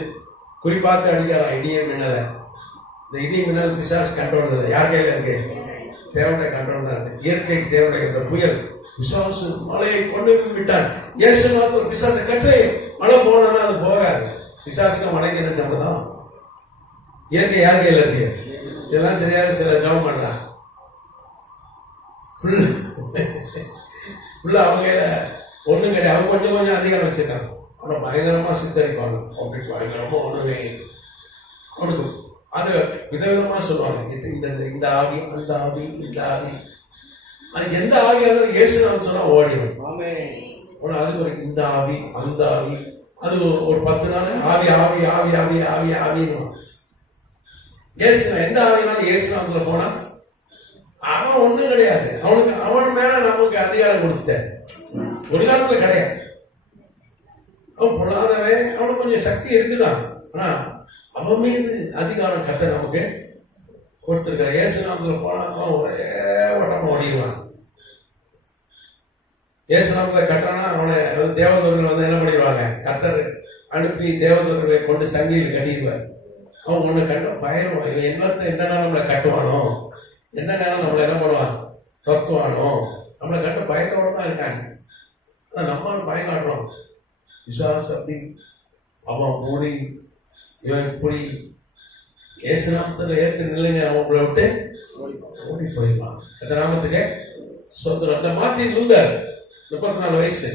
குறிப்பாத்து அடிக்காராம் இடியை மின்னலை. இந்த இடி மின்னல் பிசாசு கண்ட்ரோல் இல்லை, யார் கையில் இருக்கு? தேவனுடைய கண்ட்ரோல் தான் இருக்கு. இயற்கைக்கு தேவனுடைய இந்த புயல் பிசாசு மழையை கொண்டு வந்து விட்டான். இயேசு மாத்திரம் பிசாசை கட்டு, மழை போனோம்னா அது போகாது. பிசாசுக்கு மழைக்கு என்ன சம்பந்தம்? இயற்கை யார் கையில் இருக்கு? இதெல்லாம் தெரியாத சில ஜெபம் பண்ணலாம். ஃபுல்லா அவங்க கையில ஒன்றும் கிடையாது. அவங்க கொஞ்சம் கொஞ்சம் அதிகம் வச்சிருக்காங்க. அவனை பயங்கரமா சித்தரிப்பாங்க. அப்படி பயங்கரமா ஒண்ணுமே அவனுக்கு அதை விதவிதமா சொல்லுவாங்க. இந்த ஆவி, அந்த ஆவி, இந்த ஆவி, அது எந்த ஆவியாவது இயேசு நாமம் சொன்னா ஓடிடும். அதுக்கு ஒரு இந்த ஆவி, அந்த ஆவி, அது ஒரு 10 நாள் ஆவி ஆவி ஆவி ஆவி ஆவி ஆவின்னு இயேசு எந்த ஆவினாலும் இயேசு நாமத்துல போனா அவன் ஒண்ணும் கிடையாது. அவன் மேல நமக்கு அதிகாரம் கொடுத்துட்டேன். ஒரு காலத்துல கிடையாது. அவன் பொல்லாதவன், அவனுக்கு கொஞ்சம் சக்தி இருக்குதான். ஆனா அவன் மீது அதிகாரம் கட்ட நமக்கு கொடுத்திருக்கிற. இயேசு நாமத்துல போனா அவன் ஒரே ஓட்டமா ஓடிடுவான். இயேசு நாமத்துல கட்டுறானா அவனை தேவதூர்கள் வந்து என்ன பண்ணிடுவாங்க? கத்தர் அனுப்பி தேவதூர்களை கொண்டு சங்கிலியில் கட்டிடுவார். அவன் ஒண்ணு கட்ட பயம். இவன் எந்த நேரம் நம்மளை கட்டுவானோ, எந்த நேரம் நம்மளை என்ன பண்ணுவான்? துரத்துவானோ, நம்மளை கட்ட பயத்தோட தான் இருக்காங்க. ஆனால் நம்ம பயம் காட்டுறோம். விசுவாசம் அப்படி, அவன் மூடி, இவன் இப்படி. இயேசு நாமத்தில் ஏற்க நிலைங்க அவங்களை விட்டு ஓடி போயிடுவான். அந்த நாமத்துக்கு சொந்தம். அந்த மார்ட்டின் லூதர் 34 வயசு,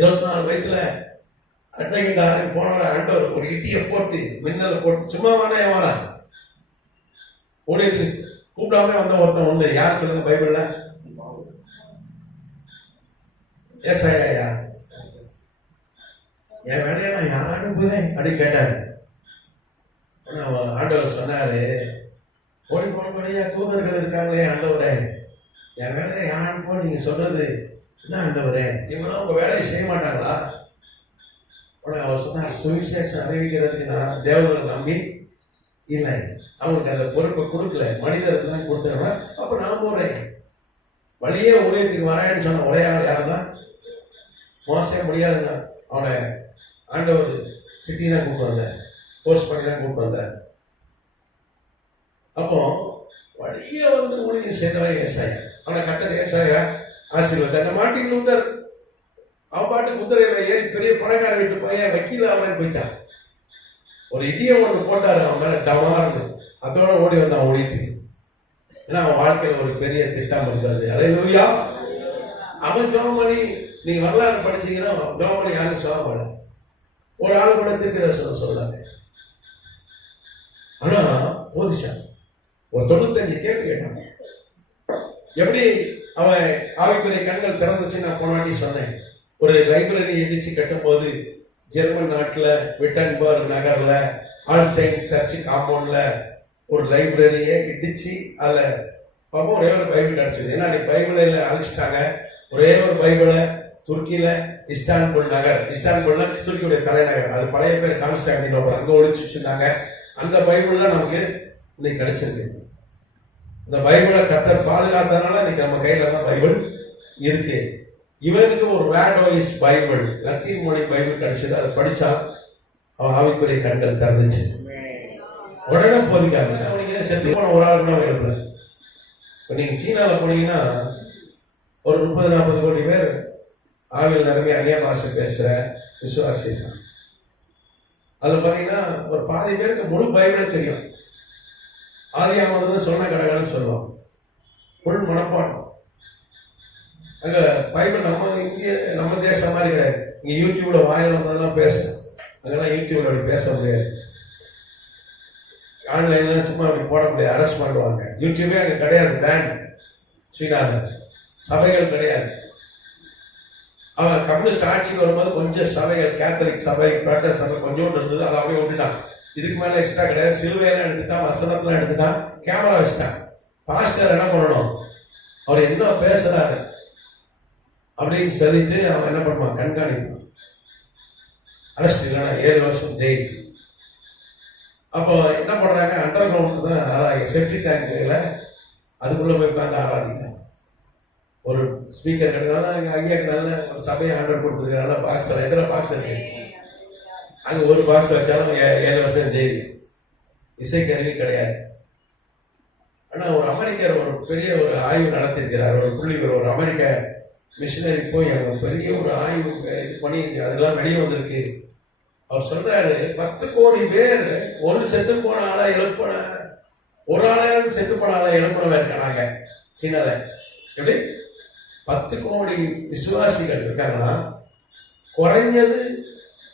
24 வயசுல அட்வைகிட்டாரன் போனவரை ஆண்டவர் ஒரு இட்டியை போட்டு, மின்னலை போட்டு, சும்மா வேணா ஏவாரா ஊழியத்துக்கு கூப்பிடாம வந்த ஒருத்தன் உண்டு. யார் சொல்லுங்க பைபிள்ல? ஏசாயா. என் வேலையை நான் யார் அனுப்புவேன் அப்படின்னு கேட்டாரு. ஆண்டவர் சொன்னாரு, ஓடி போனபடியா தூதர்கள் இருக்காங்களே ஆண்டவரே, என் வேலையை யார் அனுப்புவோம்? நீங்க சொல்றது என்ன ஆண்டவரே? இவங்களும் உங்க வேலையை செய்ய மாட்டாங்களா? அவர் சொன்னார், சுவிசேஷம் அறிவிக்கிறதுக்கு நான் தேவர்கள் நம்பி இல்லை, அவங்களுக்கு அந்த பொறுப்பை கொடுக்கல, மனிதருக்கு தான் கொடுத்தா. அப்ப நான் போறேன் வழியே ஊழியத்துக்கு வரேன்னு சொன்ன ஒரே ஆள் யாருன்னா மோசமே முடியாதுங்க. அவனை ஆண்டவர் சிட்டி தான் கூப்பிட்டு வந்தார், போஸ்ட் பண்ணி தான் கூப்பிட்டு வந்தார். அப்போ வழியே வந்து ஊழியம் செய்தவன் ஏசாயா. அவனை கட்டர் ஏசாயா ஆசீர்வாதம். அந்த மார்ட்டின் லூதர் அவன் பாட்டு குதிரையில ஏறி பெரிய பணக்கார வீட்டு போய் வக்கீல அவன் போயிட்டான். ஒரு இடியை ஒன்று போட்டாரு அவன் மேல டமார்னு. அதோட ஓடி வந்தான் ஊழியத்துக்கு. ஏன்னா அவன் வாழ்க்கையில ஒரு பெரிய திட்டம் இருந்தது. அல்லேலூயா. அவன் ஜோமணி, நீங்க வரலாறு படிச்சீங்கன்னா ஜோமணி யாரும் சொல்ல மாட்டாங்க. ஒரு ஆளு கூட தீர்க்கதரிசனம் சொல்லாங்க. ஆனா போதிச்சா ஒரு 95 கேள்வி கேட்டாங்க. எப்படி அவன் ஆவிக்குரிய கண்கள் திறந்துச்சு? நான் போனாட்டி சொன்னேன். ஒரு லைப்ரரி இடிச்சு கட்டும் போது ஜெர்மன் நாட்டுல விட்டன்பர்க் நகர்ல ஆல் சயின்ஸ் சர்ச் காம்பவுண்ட்ல ஒரு லைப்ரரியை இடிச்சு அதுல பார்ப்போம் ஒரே ஒரு பைபிள் கிடைச்சது. ஏன்னா பைபிள அழிச்சிட்டாங்க. ஒரே ஒரு பைபிளை துருக்கியில இஸ்தான்புல் நகர், இஸ்தான்புல்னா துருக்கியுடைய தலைநகர், அது பழைய பேர் கான்ஸ்டான்டினோபிள், அங்க ஒழிச்சு வச்சிருந்தாங்க. அந்த பைபிள்லாம் நமக்கு இன்னைக்கு கிடைச்சிருக்கு. இந்த பைபிளை கர்த்தர் பாதுகாத்ததுனால இன்னைக்கு நம்ம கையில தான் பைபிள் இருக்கு. இவனுக்கு ஒரு வேர்டோயிஸ் பைபிள், லத்தீன் மொழி பைபிள் கிடைச்சது. அதை படிச்சா அவன் ஆவிக்குரிய கண்கள் திறந்துச்சு. உடனே போதிக்க ஆரம்பிச்சு. அவனுக்கு செத்து போன ஒரு ஆளுக்கு தான் வேலை. இப்போ நீங்க சீனால போனீங்கன்னா ஒரு 30-40 கோடி பேர் ஆவியில் நிரம்பி அந்நிய பாஷை பேசுற விசுவாசி தான். அதுல பாத்தீங்கன்னா ஒரு பாதி பேருக்கு முழு பைபிளே தெரியும். ஆதியாகமம் சொன்ன கடகடன்னு சொல்லுவான், ஃபுல் மனப்பாடம். அங்க பைபிள் நம்ம தேசம் மாதிரி கிடையாது. இங்க யூடியூப்ல வாயில வந்ததெல்லாம் பேசணும். அங்கெல்லாம் யூடியூப்ல அப்படி பேச முடியாது. ஆன்லைன்ல சும்மா அப்படி போட முடியாது, அரெஸ்ட் பண்ணுவாங்க. யூடியூபே அங்க கிடையாது, பேன். சீனால சபைகள் கிடையாது. அவன் கம்யூனிஸ்ட் ஆட்சிக்கு வரும்போது கொஞ்சம் சபைகள், கேத்தலிக் சபை, பிராட்டஸ்ட் சபை கொஞ்சோண்டு இருந்தது. அதை அப்படியே விட்டுட்டான். இதுக்கு மேல எக்ஸ்ட்ரா கிடையாது. சிலுவையெல்லாம் எடுத்துட்டான், வசனத்தெல்லாம் எடுத்துட்டான், கேமரா வச்சுட்டான். பாஸ்டர் என்ன பண்ணணும், அவர் என்ன பேசுறாரு அப்படின்னு சொல்லிட்டு அவன் என்ன பண்ணுவான், கண்காணிப்பான். அரெஸ்ட் இல்லைன்னா 7 வருஷம் ஜெயில். அப்போ என்ன பண்றாங்க, அண்டர் கிரவுண்ட் தான் செப்டி டேங்க்ல அதுக்குள்ள போய் உட்காந்து ஆராதிக்கிறான். ஒரு ஸ்பீக்கர் கிடையாது, எங்கள் ஐயாவுக்கு நல்ல ஒரு சபையை ஆர்டர் கொடுத்துருக்காங்க. பாக்ஸில் எத்தனை பாக்ஸ் இருக்கு, அங்கே ஒரு பாக்ஸ் வச்சாலும் 7 வருஷம் ஜெயில். இசைக்கருவி கிடையாது. ஆனால் ஒரு அமெரிக்கர் ஒரு பெரிய ஒரு ஆய்வு நடத்திருக்கிறார். ஒரு புள்ளி ஒரு அமெரிக்க மிஷினரி போய் அங்கே பெரிய ஒரு ஆய்வு இது பண்ணி அதெல்லாம் வெளியே வந்திருக்கு. அவர் சொல்றாரு, 10 கோடி பேர் ஒரு செத்து போன ஆளை எழுப்பின, ஒரு ஆளையாவது செத்து போன ஆளை எழுப்பினவ இருக்காங்க சீனால. எப்படி 10 கோடி விசுவாசிகள் இருக்காங்கன்னா குறைஞ்சது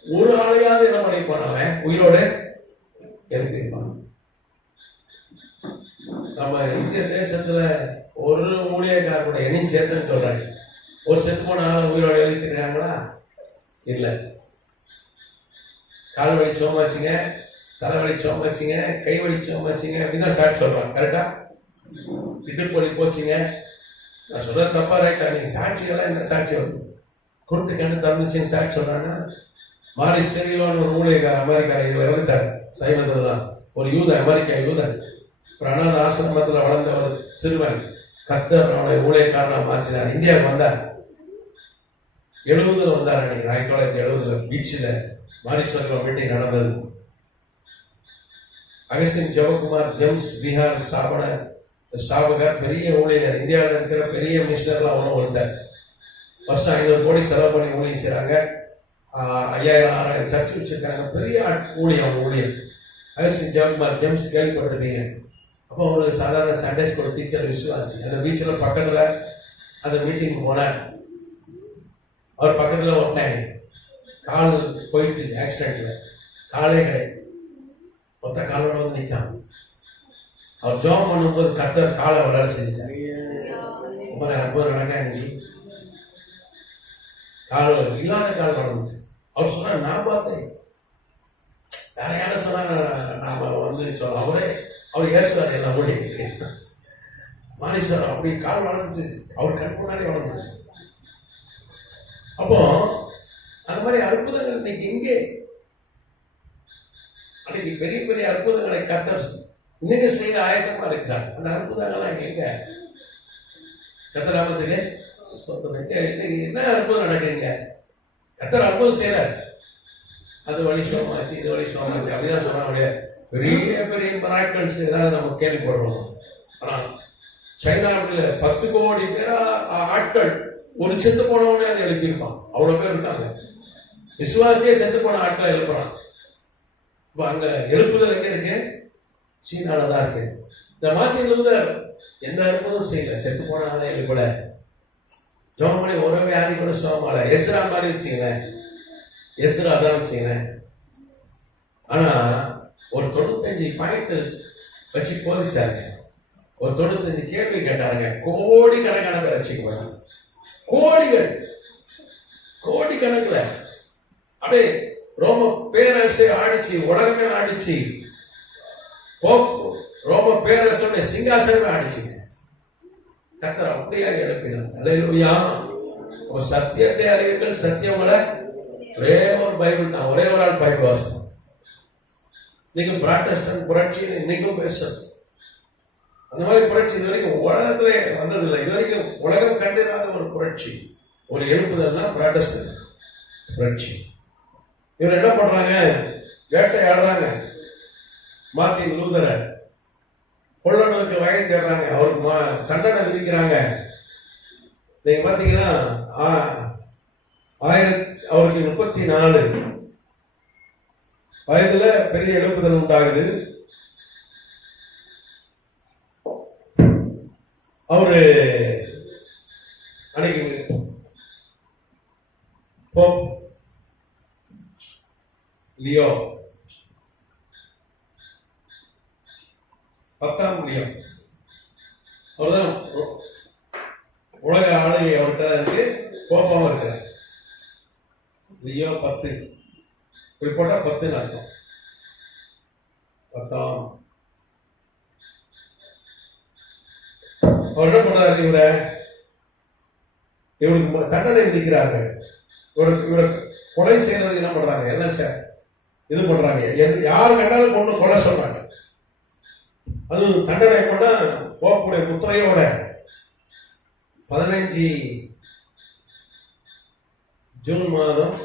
ஒரு ஆளையாவது என்ன பண்ணிருப்பான், உயிரோட எழுப்பியிருப்பான். நம்ம இந்திய தேசத்துல ஒரு ஊழியக்கார கூட என்னையும் சேர்த்துன்னு சொல்றாங்க, ஒரு செத்து போன ஆளை உயிரோட எழுப்பிக்கிறாங்களா? இல்லை. கால் வலி சோமாச்சிங்க, தலைவலி சோமாச்சிங்க, கை வலி சோமாச்சிங்க அப்படிதான் சாட்சி சொல்றாங்க. கரெக்டா? இடுப்பு வலி போச்சுங்க. நான் சொல்றது தப்பா ரைட்டா? நீங்க சாட்சிகள்லாம் என்ன சாட்சி வருது? குருட்டு கண்டு தந்துச்சுன்னு சாட்சி சொல்றாங்கன்னா, மாரி ஸ்டெரிலோன்னு ஒரு ஊழியக்கார அமெரிக்காவில் இறந்துட்டார். சைவத்தில் தான் ஒரு அமெரிக்கா யூதன், ஒரு அனாத ஆசிரமத்தில் வளர்ந்த ஒரு சிறுவன். கர்த்தர் அவனை ஊழியக்காரனாக மாற்றினார். இந்தியாவுக்கு வந்தார். 70 வந்தார் நினைக்கிறேன். 1970 பீச்சில் மாரீஸ்வரத்தில் மீட்டிங் நடந்தது. அகஸ்டின் ஜெபகுமார் ஜேம்ஸ் பீகார் ஸ்தாபகர், பெரிய ஊழியர், இந்தியாவில் இருக்கிற பெரிய மிஷனர்லாம் ஒன்றும் வந்தார். வருஷம் 500 கோடி செலவு பண்ணி ஊழியம் செய்கிறாங்க. 5000 6000 சர்ச்சு வச்சிருக்காங்க. பெரிய ஊழியம். அகஸ்டின் ஜெபகுமார் ஜேம்ஸ் கேள்விப்பட்டிருப்பீங்க. அப்போ ஒரு சாதாரண சண்டே ஸ்கூல் டீச்சர், விசுவாசி. அந்த பீச்சில் பக்கத்தில் அந்த மீட்டிங் போனார். அவர் பக்கத்தில் ஒருத்தன் கால் போயிட்டு ஆக்சிடென்ட்ல காலே கிடையாது, மொத்த காலோட வந்து நிற்கான். அவர் ஜாப் பண்ணும்போது கர்த்தர் காலை வளர செஞ்சார். ரொம்ப அற்புதம் நடக்க இன்னைக்கு கால் இல்லாத கால் வளர்ந்துச்சு. அவர் சொன்னார், நான் பார்த்தேன். வேற யாரும் சொன்னாங்க, நாம வந்து சொல்ல அவர் ஏசுவார் எல்லாம் ஓடி மாரீஸ்வரர் அப்படி கால் வளர்ந்துச்சு. அவர் கண் முன்னாடி வளர்ந்துச்சு. அப்போ அந்த மாதிரி அற்புதங்கள் இன்னைக்கு எங்கே? அன்னைக்கு பெரிய பெரிய அற்புதங்களை கர்த்தர் இன்னைக்கு செய்ய ஆயத்தமா இருக்கிறார். அந்த அற்புதங்கள்லாம் எங்க? கர்த்தராமத்துக்கு இன்னைக்கு என்ன அற்புதம் நடக்குங்க? கர்த்தர் அற்புதம் செய்யறார். அது வழி சோமாச்சு, இது வழி சோமாச்சு அப்படிதான் சொன்னா முடியாது. பெரிய பெரிய மிராக்கிள்ஸ் ஏதாவது நம்ம கேள்விப்படுறோம். ஆனா சைனாவில் 10 கோடி பேரா ஆட்கள் ஒரு செத்து போனவனே அதை எழுப்பியிருப்பான். அவ்வளவு பேர் இருக்காங்க. விசுவாசியே செத்து போன ஆட்களை எழுப்புறான். இப்போ அங்க எழுப்புதல் எங்க இருக்கு? சீனால தான் இருக்கு. இந்த மார்ட்டின் லூதர் எந்த அற்புதம் செய்யல, செத்து போன ஆளை எழுப்பல, ஜோமணி ஒரு வியாதி கூட சோமால. எஸ்ரா மாதிரி வச்சுங்களேன், எஸ்ரா தான் வச்சுங்களேன். ஆனா ஒரு 95 பாயிண்ட் வச்சு போதிச்சாங்க. ஒரு 95 கேள்வி கேட்டாருங்க. கோடி கணக்கான பேர் வச்சுக்க வேண்டாம், கோடி கணக்கில் அப்படியே ரோம பேரரசை ஆடிச்சு, உலகமே ஆடிச்சு, ரோம பேரரசுடைய சிங்காசனமே ஆடிச்சுங்க. கர்த்தர் அப்படியே எழுப்பினார். அல்லேலூயா. சத்தியத்தை அறிவீர்கள், சத்தியங்களை ஒரே ஒரு பைபிள் தான், ஒரே ஒரு ஆள் பைபிள் வாசம். நீங்க புராட்டஸ்டன்ட் புரட்சி இன்னைக்கும் பேசுறது. அந்த மாதிரி புரட்சி இது வரைக்கும் உலகத்திலே வந்ததில்லை. இது வரைக்கும் உலகம் கண்டிராத ஒரு புரட்சி, ஒரு எழுப்புதல்னா புராட்டஸ்டன்ட் புரட்சி. இவர் என்ன பண்றாங்க? வேட்டையாடுறாங்க. மார்ட்டின் லூதரை கொள்ளனுக்கு வயது தேடுறாங்க. அவருக்கு தண்டனை விதிக்கிறாங்க. நீங்க பாத்தீங்கன்னா அவருக்கு 34 வயதுல பெரிய எழுப்புதல் உண்டாகுது. அவரு அன்னைக்கு போப் லியோ 10ஆம் லியோ, அவர்தான் உலக ஆளுகை அவர்கிட்ட இருக்கு, போப்பாவும் இருக்கிறார். லியோ 10 இப்படி போட்டா 10 அர்த்தம். 10ஆம் அவர் என்ன பண்றாரு? இவருக்கு தண்டனை விதிக்கிறாங்க. இவரை கொலை செய்யறதுக்கு என்ன பண்றாங்க? எல்லாம் சார் இது பண்றாங்க. யாரு கண்டாலும் கொண்டு கொலை சொல்றாங்க. அது தண்டனை பண்ணா போப்புடைய முத்திரையோட 15 ஜூன் மாதம்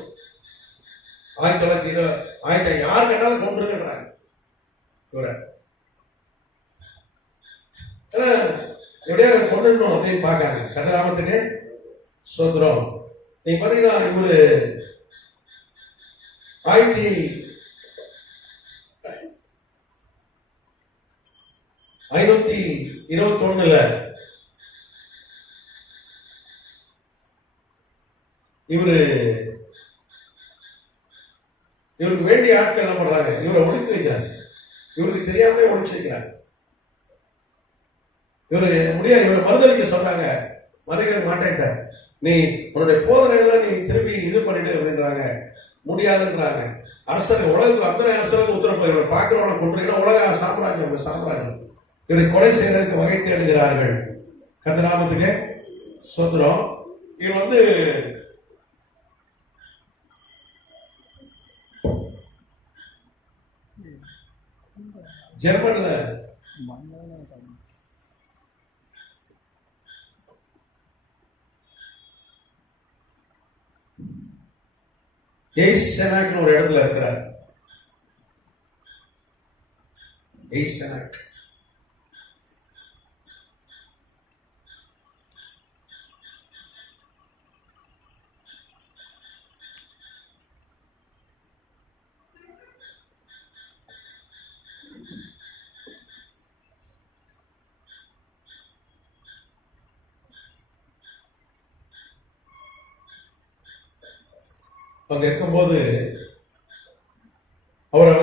1920 யார் கேட்டாலும் கொண்டிருக்கிறாங்க இவரை. எப்படியா கொண்டுடணும் அப்படின்னு பார்க்காங்க. கதிராமத்துக்கு சோதரம். நீங்க பாத்தீங்கன்னா இவரு 1521 இவருக்கு வேண்டிய ஆட்கள் என்ன பண்றாங்க, இவரை ஒழித்து வைக்கிறாங்க. இவருக்கு தெரியாமலே ஒழிச்சு வைக்கிறாங்க. இவரை மறுதளிக்க சொல்றாங்க. மறுதளிக்க மாட்டேன்ட்டார். நீ உன்னுடைய போதனைகளை நீ திருப்பி இது பண்ணிட்டு அப்படின்றாங்க. முடியாதுன்றாங்க. அரசர் உலகத்தில் அத்தனை அரசருக்கு உத்தரவு இவரை பார்க்கிறவனை கொண்டு உலக சாம்ராஜ்யம் இவரை கொலை செய்யறதுக்கு வகை தேடுகிறார்கள். கர்த்தநாமத்துக்கு ஸ்தோத்திரம். இவர் ஜெர்மன்ல எய்செனாக்னு ஒரு இடத்துல இருக்கிறார். எய்செனாக் அங்க இருக்கும்போது அவரை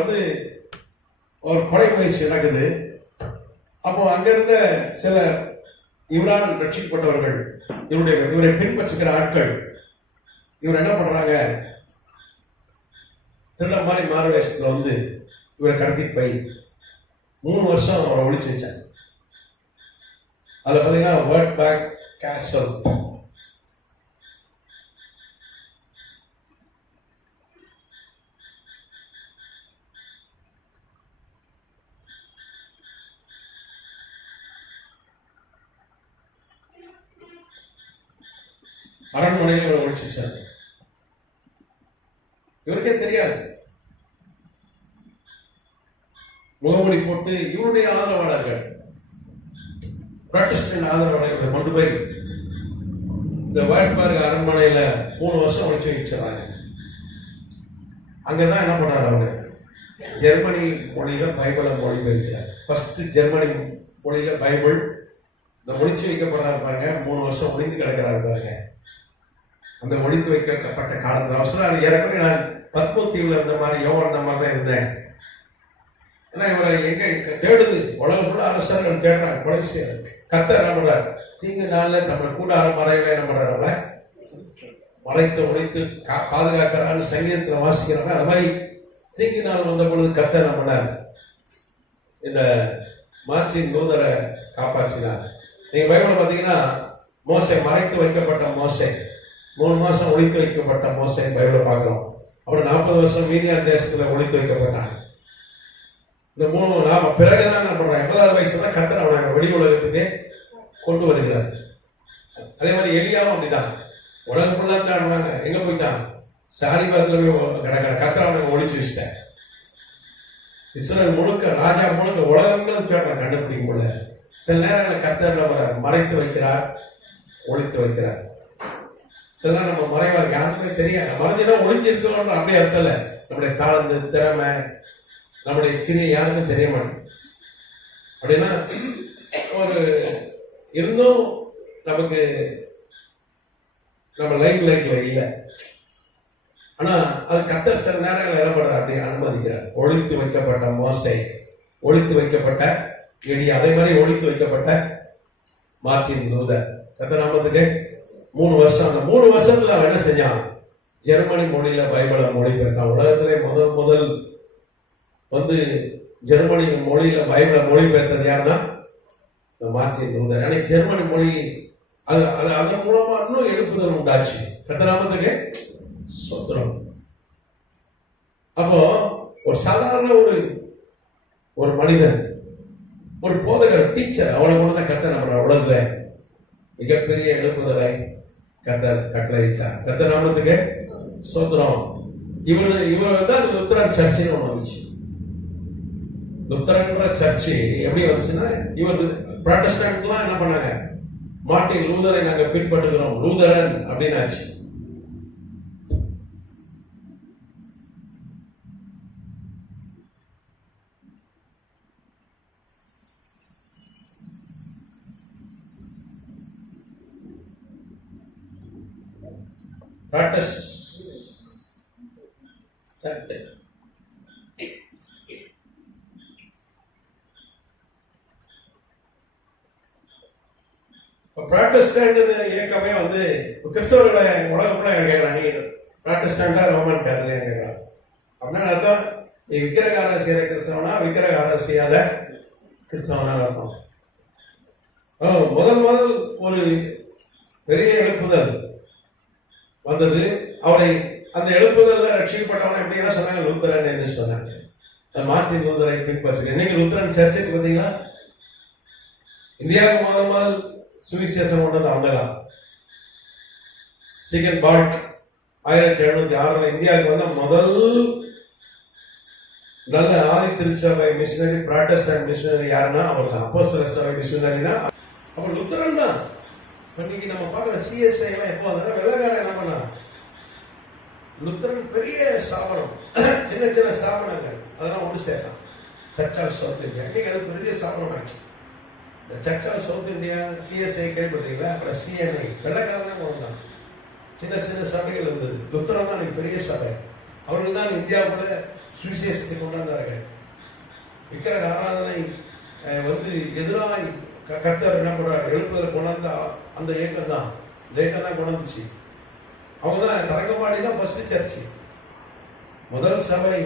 ஒரு கொலை முயற்சி நடக்குது. அப்போ அங்கிருந்த சில இவரால் ரட்சிக்கப்பட்டவர்கள், இவரை பின்பற்றுகிற ஆட்கள், இவர் என்ன பண்றாங்க, திருட மாதிரி மாறு வேஷத்துல இவரை கடத்தி போய் 3 வருஷம் அவரை ஒழிச்சு வச்சாங்க. அதுல பாத்தீங்கன்னா வேர்ட் பேக் கேசல் அரண்மனையில் இவரை ஒழிச்சு வச்சாங்க. இவருக்கே தெரியாது. முகமூடி போட்டு இவருடைய ஆதரவாளர்கள், புராட்டஸ்டன்ட் ஆதரவாளர்களை கொண்டு போய் இந்த வேட்பார்க் அரண்மனையில 3 வருஷம் ஒழிச்சு வச்சிடறாங்க. அங்கதான் என்ன பண்றாரு, அவங்க ஜெர்மனி மொழியில பைபிளை மொழிபெயர்க்கிறார். ஃபர்ஸ்ட் ஜெர்மனி மொழியில பைபிள் இந்த ஒழிச்சு வைக்கப்படுறாரு பாருங்க. 3 வருஷம் ஒழிந்து கிடக்கிறாரு பாருங்க. அந்த ஒழித்து வைக்கப்பட்ட காலத்தில் அவசரம் ஏறக்குறைய நான் பத்மத்தீவுல இருந்த மாதிரி யோகா இருந்த மாதிரி தான் இருந்தேன். ஏன்னா இவரை எங்க தேடுது, உலகம் ஃபுல்லா அரசர்கள் தேடுறாங்க கொலை செய்ய. கர்த்தர் என்ன பண்றாரு, தீங்கு நாளில் தம்மளை கூடார மறையில என்ன பண்றாரு, அவளை மறைத்து ஒழித்து பாதுகாக்கிறான்னு சங்கீதத்தில் வாசிக்கிறாங்க. அது மாதிரி தீங்கு நாள் வந்த பொழுது கர்த்தர் என்ன பண்ணார், இந்த மார்ச்சின் தூதரை காப்பாற்றினார். நீங்க பைபிள் பார்த்தீங்கன்னா மோசே மறைத்து வைக்கப்பட்ட மோசே, 3 மாசம் ஒழித்து வைக்கப்பட்ட மோசே பைபிளை பார்க்கிறோம். அப்புறம் 40 வருஷம் மீதியான் தேசத்துல ஒழித்து வைக்கப்பட்டார். இந்த 3 பிறகுதான் என்ன பண்றான், 80வது வயசுல கர்த்தர் அவனை வெளி உலகத்துக்கு கொண்டு வருகிறார். அதே மாதிரி எலியாவும் அப்படிதான். உலகம் ஃபுல்லா தாடுவாங்க, எங்க போயிட்டான், சாரிபாத்துல போய் கிடக்கிற. கர்த்தர் அவனை ஒழிச்சு வச்சிட்டேன். இஸ்ரேல் முழுக்க, ராஜா முழுக்க, உலகங்களும் தேடுறான் கண்டுபிடிக்கும் போல. சில நேரம் கர்த்தர் மறைத்து வைக்கிறார், ஒழித்து வைக்கிறார். சில நம்ம மறைவார் யாருக்குமே தெரியாது. மறைஞ்சுனா ஒளிஞ்சிருக்கோன்ற அப்படியே அர்த்தம். நம்முடைய தாழ்ந்து திறமை, நம்முடைய கிரியை யாருக்கும் தெரிய மாட்டேங்குது. அப்படின்னா ஒரு இருந்தும் நமக்கு நம்ம லைஃப்ல இல்லை. ஆனா அது கர்த்தர் சில நேரங்கள் இடப்படுற அப்படியே அனுமதிக்கிறார். ஒழித்து வைக்கப்பட்ட மோசே, ஒழித்து வைக்கப்பட்ட எடி, அதே மாதிரி ஒழித்து வைக்கப்பட்ட மார்ட்டின் லூதர். கர்த்தர் நாமத்துக்கு 3 வருஷம். அந்த 3 வருஷத்துல அவன் என்ன செஞ்சான், ஜெர்மனி மொழியில பைபிளை மொழிபெயர்த்தான். உலகத்திலே முதல் ஜெர்மனி மொழியில பைபிளை மொழிபெயர்த்தது யாருன்னா மார்ட்டின் லூதர். அன்னைக்கு ஜெர்மனி மொழி அதன் மூலமா இன்னும் எழுப்புதல் உண்டாச்சு. கர்த்தர் நாமத்துக்கு ஸ்தோத்திரம். அப்போ ஒரு சாதாரண ஒரு மனிதன், ஒரு போதகர், டீச்சர், அவனை கொண்டு தான் கர்த்தர் நம்ம உலகத்துல மிகப்பெரிய எழுப்புதலை கர்த்தர் கட்டளையிட்டார். கர்த்தர் நாமத்துக்கு ஸ்தோத்திரம். இவர் வந்து அது லுத்தரன் சர்ச்சின்னு ஒன்று வந்துச்சு. லுத்தரன்ற சர்ச்சு எப்படி வந்துச்சுன்னா, இவர் புராட்டஸ்டன்ட்லாம் என்ன பண்ணாங்க, மார்ட்டின் லூதரை நாங்கள் பின்பற்றுகிறோம், லூதரன் அப்படின்னு ஆச்சு. புராட்டஸ்டன்ட் இயக்கமே வந்து கிறிஸ்தவர்களை உலகத்துல கேட்கறான், நீ புராட்டஸ்டண்டா ரோமன் கேத்தலிக் கேட்கறான். அப்படின்னா அர்த்தம், நீ விக்கிரக ஆராய்ச்சியாத கிறிஸ்தவனா விக்கிரக ஆராய்ச்சியாத கிறிஸ்தவனா அர்த்தம். முதல் ஒரு பெரிய எழுப்புதல் வந்தது. அவரை அந்த எழுப்புதல்ல ரட்சிக்கப்பட்டவனை எப்படின்னா சொன்னாங்க, லூத்தரன் என்று சொன்னாங்க. மார்ட்டின் லூதரை பின்பற்று. இன்னைக்கு லூத்தரன் சர்ச்சைக்கு பார்த்தீங்கன்னா இந்தியாவுக்கு முதல் சுவிசேஷம் கொண்டது அவங்கதான். சீகன் பால்ட் 1706 இந்தியாவுக்கு வந்த முதல் நல்ல ஆதி திருச்சபை மிஷினரி, புராட்டஸ்டன்ட் மிஷினரி யாருன்னா அவர் தான். அப்போஸ்தல சபை மிஷினரினா அவர் லுத்தரன் தான். இன்னைக்கு நம்ம பார்க்குற சிஎஸ்ஐ எல்லாம் எப்போ வந்தாலும் வெள்ளக்காரன் என்ன பண்ணா, லுத்தரன் பெரிய ஸ்தாபனம், சின்ன சின்ன ஸ்தாபனங்கள் அதெல்லாம் ஒன்று சேர்த்தான். சர்ச் ஆஃப் சவுத் இந்தியா இன்னைக்கு அது பெரிய ஸ்தாபனம் ஆச்சு. இந்த church of south India CSI கேள்விப்பட்டீங்களா? அப்புறம் சிஎன்ஐ வெள்ளக்காரன் தான் கொண்டு வந்தான். சின்ன சின்ன சபைகள் இருந்தது. லுத்தரன் தான் இன்னைக்கு பெரிய சபை. அவர்கள் தான் இந்தியாவுக்குள்ள சுவிசேஷத்தை கொண்டாந்தார்கள். விக்கிரக ஆராதனை வந்து எதிராக கர்த்தர் என்ன பண்றாரு, எழுப்புதல் கொண்டாந்த அந்த இயக்கம் தான், இந்த இயக்கம் தான் கொண்டாந்துச்சு. அவங்க தான் தரங்கம்பாடி தான் ஃபர்ஸ்ட் சர்ச்சு. முதல் சபை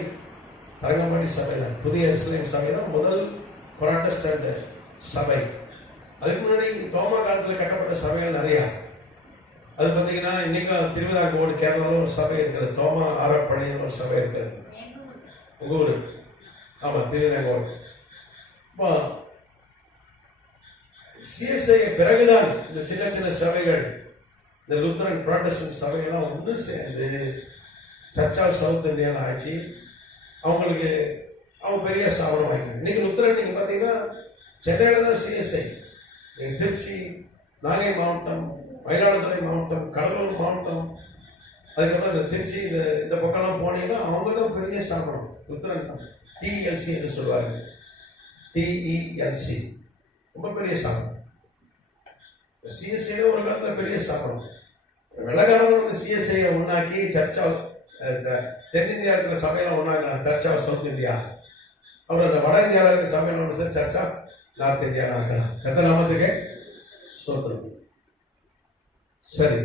தரங்கம்பாடி சபை தான். புதிய எருசலேம் சபை தான் முதல் புராட்டஸ்டன்ட் சபை. அதுக்கு முன்னாடி தோமா காலத்தில் கட்டப்பட்ட சபைகள் நிறையா. அது பார்த்தீங்கன்னா இன்னைக்கும் திருவிதாங்கோடு கேரளாவில் ஒரு சபை இருக்கிறது. தோமா ஆரப்பள்ளின்னு ஒரு சபை இருக்கிறது. உங்க ஊர்? ஆமா, திருவிதாங்கோடு. இப்போ சிஎஸ்ஐ பிறகுதான் இந்த சின்ன சின்ன சபைகள், இந்த லுத்தரன் புராட்டஸ்டன்ட் சபைகள்லாம் ஒன்று சேர்ந்து சர்ச் ஆஃப் சவுத் இந்தியான்னு ஆச்சு. அவங்களுக்கு அவங்க பெரிய ஸ்தாபனம் ஆகிட்டாங்க. இன்னைக்கு லுத்தரன் நீங்கள் பார்த்தீங்கன்னா சென்னையில் தான் சிஎஸ்ஐ. நீங்கள் திருச்சி, நாகை மாவட்டம், மயிலாடுதுறை மாவட்டம், கடலூர் மாவட்டம், அதுக்கப்புறம் இந்த திருச்சி இந்த பக்கம்லாம் போனீங்கன்னா அவங்க தான் பெரிய ஸ்தாபனம். லுத்தரன் தான் டிஎல்சி என்று சொல்லுவாங்க. டிஇஎல்சி ரொம்ப பெரிய ஸ்தாபனம். சிஎஸ்ஐ ஒரு காலத்தில் பெரிய ஸ்தாபனம். வெள்ளக்காரர்கள் வந்து சிஎஸ்ஐயை ஒன்றாக்கி சர்ச் ஆஃப் தென்னிந்தியா இருக்கிற சபையெல்லாம் ஒன்றாக்குறாங்க. Church of south India. அப்புறம் அந்த வட இந்தியாவில் இருக்கிற சபையில் ஒன்று சார் சர்ச் ஆஃப் நார்த் இந்தியான்னு ஆக்கலாம். கர்த்தர் நாமத்துக்கு ஸ்தோத்திரம். சரி,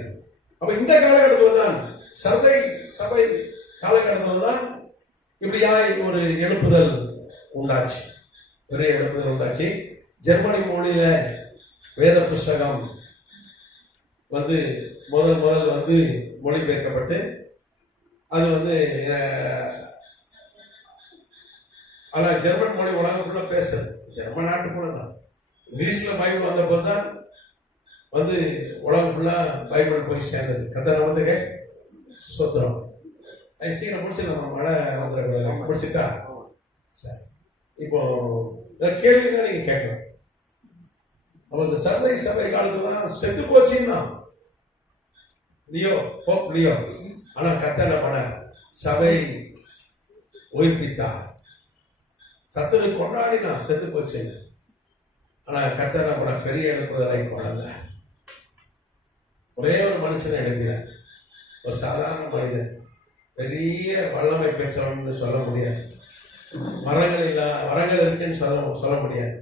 அப்ப இந்த காலகட்டத்தில் தான் சபை காலகட்டத்தில் தான் இப்படியா ஒரு எழுப்புதல் உண்டாச்சு, பெரிய எழுப்புதல் உண்டாச்சு. ஜெர்மனி மொழியில வேத புஸ்தகம் வந்து முதல் வந்து மொழிபெயர்க்கப்பட்டு அது வந்து ஆனால் ஜெர்மன் மொழி உலகத்துக்குள்ள பேசுறது ஜெர்மன் நாட்டுக்குள்ள தான். இங்கிலீஷ்ல பைபிள் வந்த போது தான் வந்து உலகம் ஃபுல்லா பைபிள் போய் சேர்ந்தது. கர்த்தர் வந்து ஸ்தோத்திரம். சீக்கிரம் முடிச்சு நம்ம மழை வந்துடக்கூடாது. முடிச்சுட்டா சரி. இப்போ கேள்வி தான் நீங்க கேட்கலாம். நம்ம இந்த சபை காலத்துல தான் செத்து போச்சுன்னா போப் லியோ, ஆனா கர்த்தர் பண்ண சபை உயிர்ப்பித்தார். சத்துரு கொண்டாடினா செத்து போச்சு. ஆனா கர்த்தர் பண்ண பெரிய எழுப்புதலை கொண்டாந்த ஒரே ஒரு மனுஷனை எழுப்பினார். ஒரு சாதாரண மனிதன், பெரிய வல்லமை பெற்றவன் சொல்ல முடியாது. வரங்கள் இருக்குன்னு சொல்ல முடியாது.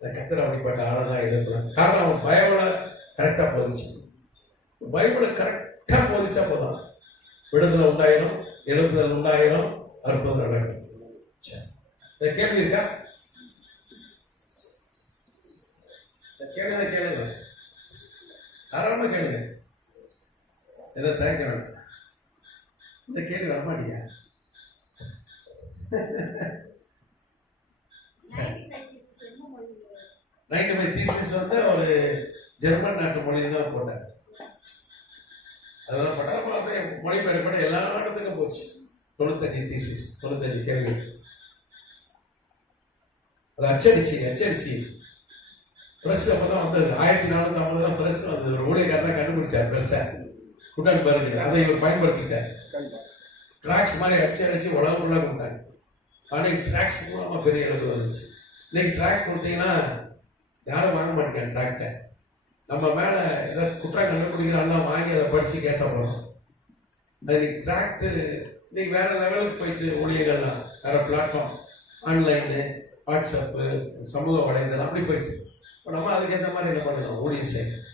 கர்த்தர் அப்படிப்பட்ட ஆளை தான் எழுப்பலாம். காரணம் அவன் பைபிளை கரெக்டா போதிச்சு. பைபிளை கரெக்டா போதிச்சா போதும், விடுதலை உண்டாயிரும், எழுப்புதல் உண்டாயிரும், அற்புதம் நடக்கும். கேள்வி இருக்கா? கேளுங்க, தாராளமா கேளுங்க. எதை தயக்க வேண்டாம். இந்த கேள்வி வரமாட்டியா? 95 தீசிஸ் வந்து ஒரு ஜெர்மன் நாட்டு மொழியில் தான் போட்டார். அதெல்லாம் பண்ண அப்புறம் அப்படியே மொழிபெயர்ப்பட எல்லா இடத்துக்கும் போச்சு. 95 தீசிஸ், 95 கேள்வி. அதை அச்சடிச்சு ப்ரெஸ் அப்பதான் வந்தது. 1450 ப்ரெஸ் வந்தது. ஒரு ஊழியக்காரன் கண்டுபிடிச்சார் ப்ரெஸ்ஸை, குட்டன்பர்க். அதை இவர் பயன்படுத்திட்டார். ட்ராக்ஸ் மாதிரி அடிச்சு உலகம் உள்ள கொடுத்தாங்க. ஆனால் ட்ராக்ஸ் மூலமா பெரிய அளவு வந்துச்சு. இன்னைக்கு ட்ராக் கொடுத்தீங்கன்னா யாரும் வாங்க மாட்டேங்க ட்ராக்டை. நம்ம மேல ஏதாவது குற்றம் கண்டுபிடிக்கிறான்னா வாங்கி அதை படிச்சு கேச போறோம். இன்னைக்கு டிராக்ட் இன்னைக்கு வேற லெவலுக்கு போயிட்டு ஊழியர்கள்லாம் வேற பிளாட்ஃபார்ம், ஆன்லைனு, வாட்ஸ்அப்பு, சமூக வலைதளம் அப்படி போயிட்டு இப்போ நம்ம அதுக்கேற்ற மாதிரி என்ன பண்ணணும், ஊழியம் செய்யணும்.